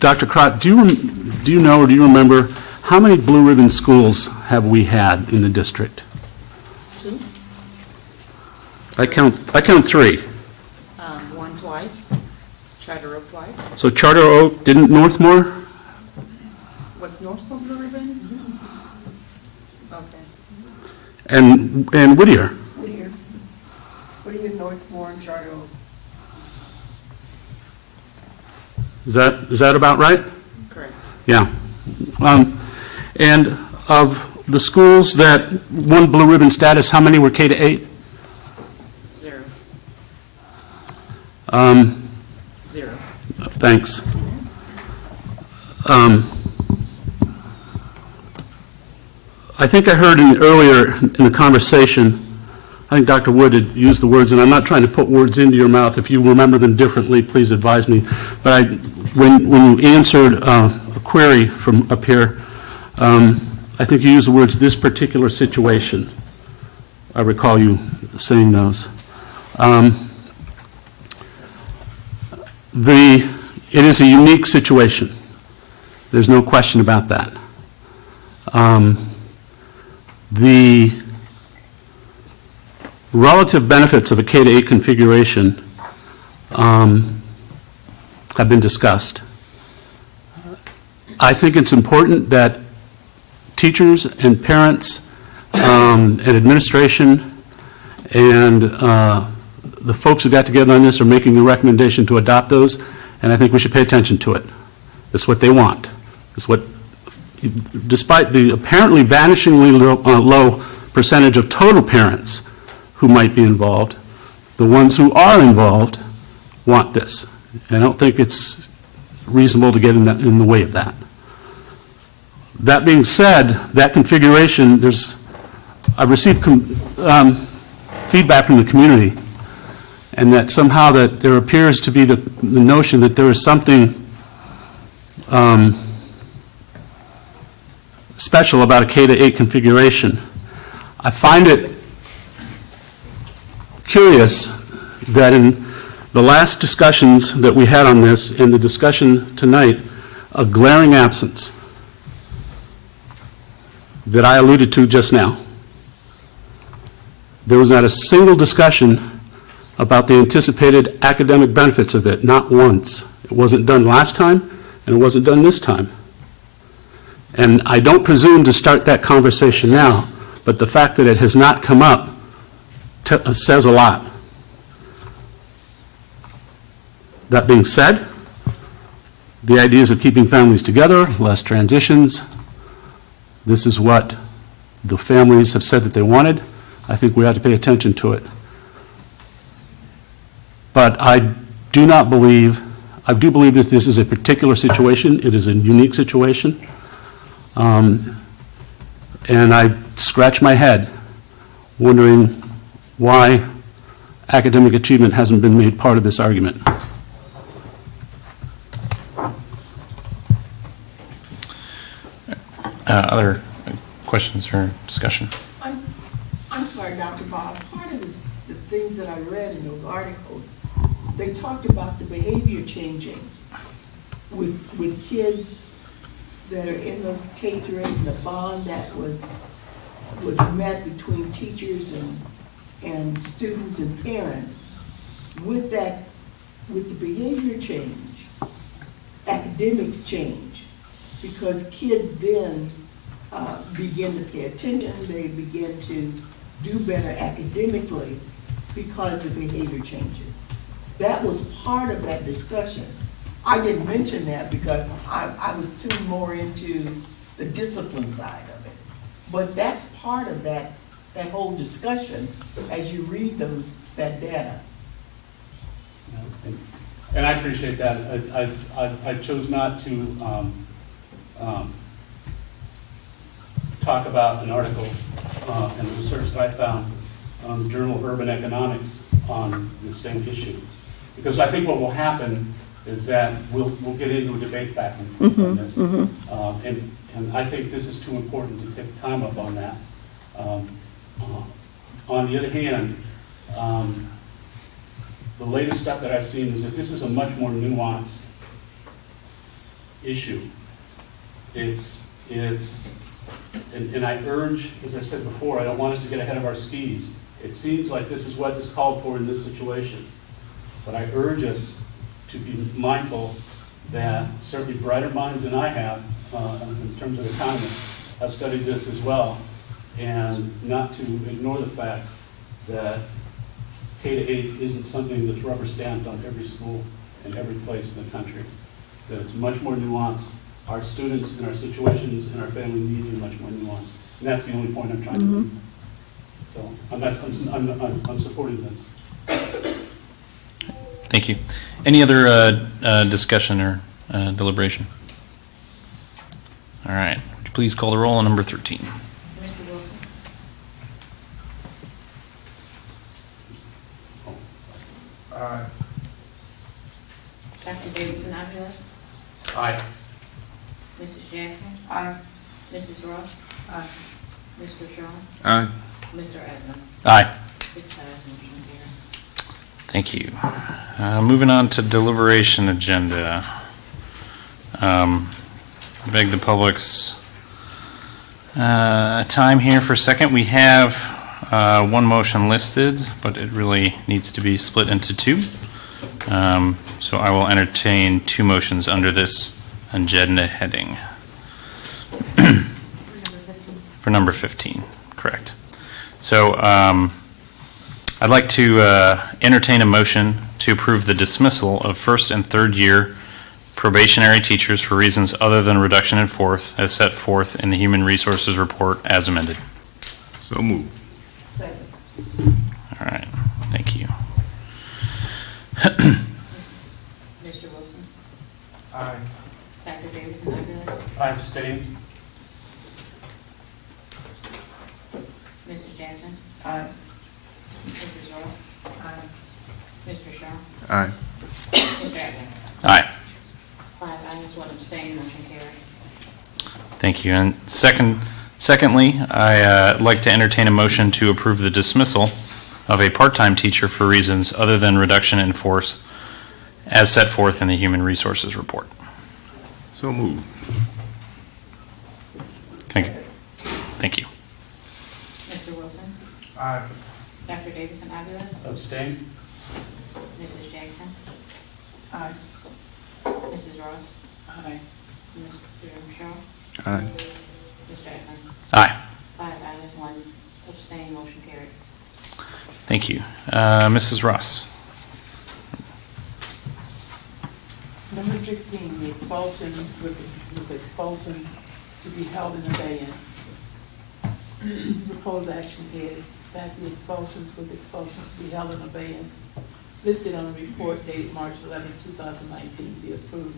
Dr. Crott, do you know or do you remember how many blue ribbon schools have we had in the district? 2. I count 3. One twice. Charter Oak twice. So Charter Oak, didn't Northmore? Was Northmore Blue Ribbon? Okay. And Whittier? Whittier. Whittier, Northmore, and Charter Oak. Is that about right? Correct. Yeah. And of the schools that won blue ribbon status, how many were K-8? 0. 0. Thanks. I think I heard earlier in the conversation, I think Dr. Wood had used the words, and I'm not trying to put words into your mouth. If you remember them differently, please advise me. But when you answered a query from up here, I think you used the words, this particular situation. I recall you saying those. It is a unique situation. There's no question about that. The relative benefits of a K-8 configuration have been discussed. I think it's important that teachers and parents and administration and the folks who got together on this are making the recommendation to adopt those, and I think we should pay attention to it. It's what they want. It's what despite the apparently vanishingly low percentage of total parents who might be involved, the ones who are involved want this. I don't think it's reasonable to get in the way of that. That being said, that configuration, I've received feedback from the community, and that somehow that there appears to be the notion that there is something special about a K-8 configuration. I find it curious that in the last discussions that we had on this and the discussion tonight, a glaring absence that I alluded to just now. There was not a single discussion about the anticipated academic benefits of it, not once. It wasn't done last time, and it wasn't done this time. And I don't presume to start that conversation now, but the fact that it has not come up says a lot. That being said, the ideas of keeping families together, less transitions, this is what the families have said that they wanted. I think we ought to pay attention to it. But I do believe that this is a particular situation. It is a unique situation. And I scratch my head wondering why academic achievement hasn't been made part of this argument. Other questions or discussion? I'm sorry, Dr. Bob. Part of the things that I read in those articles, they talked about the behavior changing with kids that are in those K-8 and the bond that was met between teachers and students and parents. With the behavior change, academics change, because kids then begin to pay attention, they begin to do better academically because the behavior changes. That was part of that discussion. I didn't mention that because I was too more into the discipline side of it. But that's part of that whole discussion as you read that data. And I appreciate that. I chose not to talk about an article and the research that I found on the Journal of Urban Economics on the same issue. Because I think what will happen is that we'll get into a debate back and forth on this. And I think this is too important to take time up on that. On the other hand, the latest stuff that I've seen is that this is a much more nuanced issue. And I urge, as I said before, I don't want us to get ahead of our skis. It seems like this is what is called for in this situation. But I urge us to be mindful that certainly brighter minds than I have, in terms of economists, have studied this as well, and not to ignore the fact that K-8 isn't something that's rubber stamped on every school and every place in the country, that it's much more nuanced. Our students and our situations and our family needs are much more nuanced. And that's the only point I'm trying to make. So I'm supporting this. Thank you. Any other discussion or deliberation? All right. Would you please call the roll on number 13? Mr. Wilson? Aye. Dr. Davidson Aviles? Aye. Mrs. Jackson? Aye. Mrs. Ross? Aye. Mr. Shaw? Aye. Mr. Edmund? Aye. 6 ayes, motion carried. Thank you. Moving on to deliberation agenda. Beg the public's time here for a second. We have one motion listed, but it really needs to be split into two. So I will entertain two motions under this agenda heading. For number 15, correct. So I'd like to entertain a motion to approve the dismissal of first and third year probationary teachers for reasons other than reduction in force as set forth in the Human Resources Report as amended. So moved. All right, thank you. Mr. Wilson? Aye. Dr. Davidson Aguilar? I abstain. Mrs. Jackson? Aye. Mrs. Ross? Aye. Mr. Shaw? Aye. Mr. Adler? Aye. 5 ayes, 1 abstain, motion carried. Thank you. And secondly, I'd like to entertain a motion to approve the dismissal of a part-time teacher for reasons other than reduction in force as set forth in the Human Resources Report. So moved. Thank you. Thank you. Mr. Wilson? Aye. Dr. Davidson Aguilar? Abstain. Mrs. Jackson? Aye. Mrs. Ross? Aye. Mr. Shaw? Aye. Mr. Adler? Aye. 5 ayes, 1 abstain, motion carried. Thank you. Mrs. Ross. Number 16, the expulsion with expulsions to be held in abeyance. Proposed action is that the expulsions with expulsions to be held in abeyance listed on the report dated March 11, 2019 be approved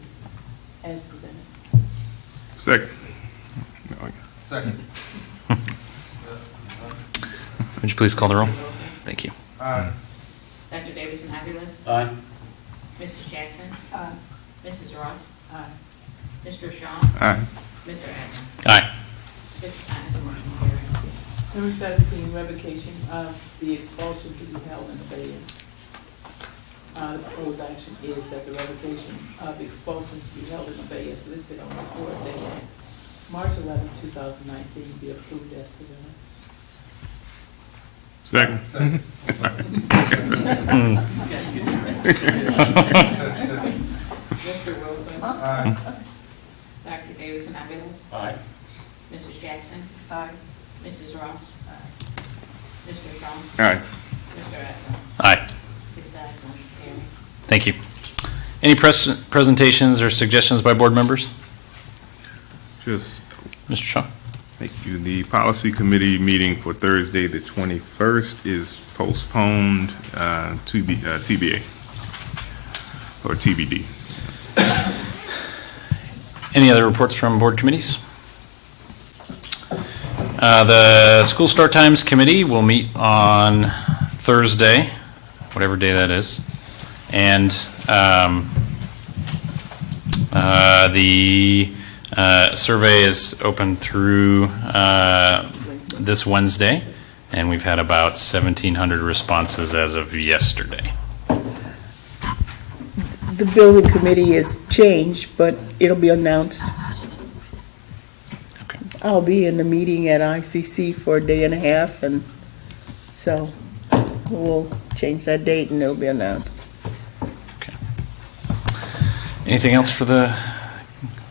as presented. Second. Second. Would you please call the roll? Thank you. Aye. Dr. Davidson Aguilar? Aye. Mrs. Jackson? Aye. Mrs. Ross? Aye. Mr. Shaw? Aye. Mr. Adler? Aye. 6 ayes, motion carried. Number 17, revocation of the expulsion to be held in abeyance. The proposed action is that the revocation of expulsion to be held in abeyance listed on the report dated March 11, 2019 be approved as presented. Second. Mr. Wilson? Aye. Dr. Davidson Aguilar? Aye. Mrs. Jackson? Aye. Mrs. Ross? Mr. Shaw? Aye. Mr. Adler? Aye. 6 ayes, motion carried. Thank you. Any presentations or suggestions by board members? Just Mr. Shaw. thank you. The policy committee meeting for Thursday, the 21st, is postponed to be TBA or TBD. Any other reports from board committees? The school start times committee will meet on Thursday, whatever day that is, and the survey is open through this Wednesday, and we've had about 1,700 responses as of yesterday. The building committee is changed, but it'll be announced. Okay. I'll be in the meeting at ICC for a day and a half, and so we'll change that date and it'll be announced. Okay. Anything else for the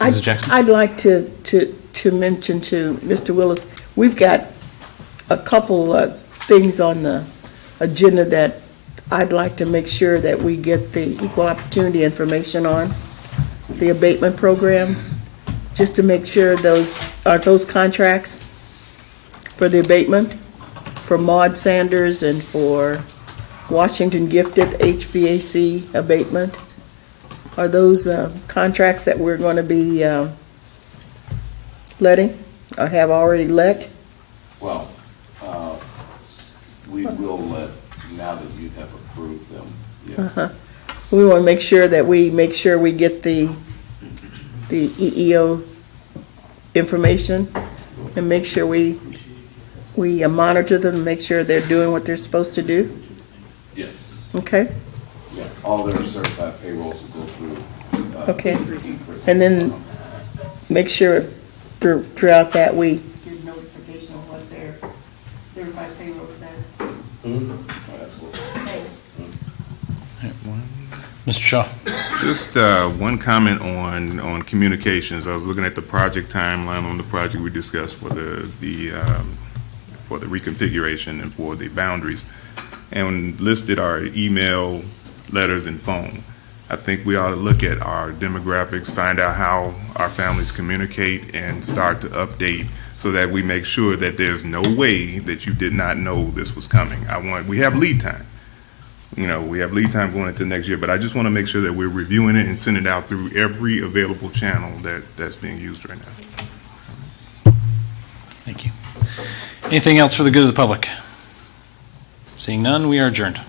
Mrs. Jackson? I'd like to mention to Mr. Willis, we've got a couple things on the agenda that I'd like to make sure that we get the equal opportunity information on, the abatement programs, just to make sure those contracts for the abatement for Maud Sanders and for Washington Gifted HVAC abatement. Are those contracts that we're going to be letting or have already let? Well, we will let, now that you have approved them, yes. We want to make sure that we get the EEO information and make sure we monitor them, make sure they're doing what they're supposed to do. Yes. Okay. Yeah, all their certified payrolls will go through. Okay. And then make sure throughout that we get notification of what their certified payroll says. Mm-hmm. Absolutely. Mr. Shaw. Just one comment on communications. I was looking at the project timeline on the project we discussed for the reconfiguration and for the boundaries, and listed our email, letters, and phone. I think we ought to look at our demographics, find out how our families communicate, and start to update so that we make sure that there's no way that you did not know this was coming. We have lead time. We have lead time going into next year, but I just want to make sure that we're reviewing it and sending it out through every available channel that's being used right now. Thank you. Anything else for the good of the public? Seeing none, we are adjourned.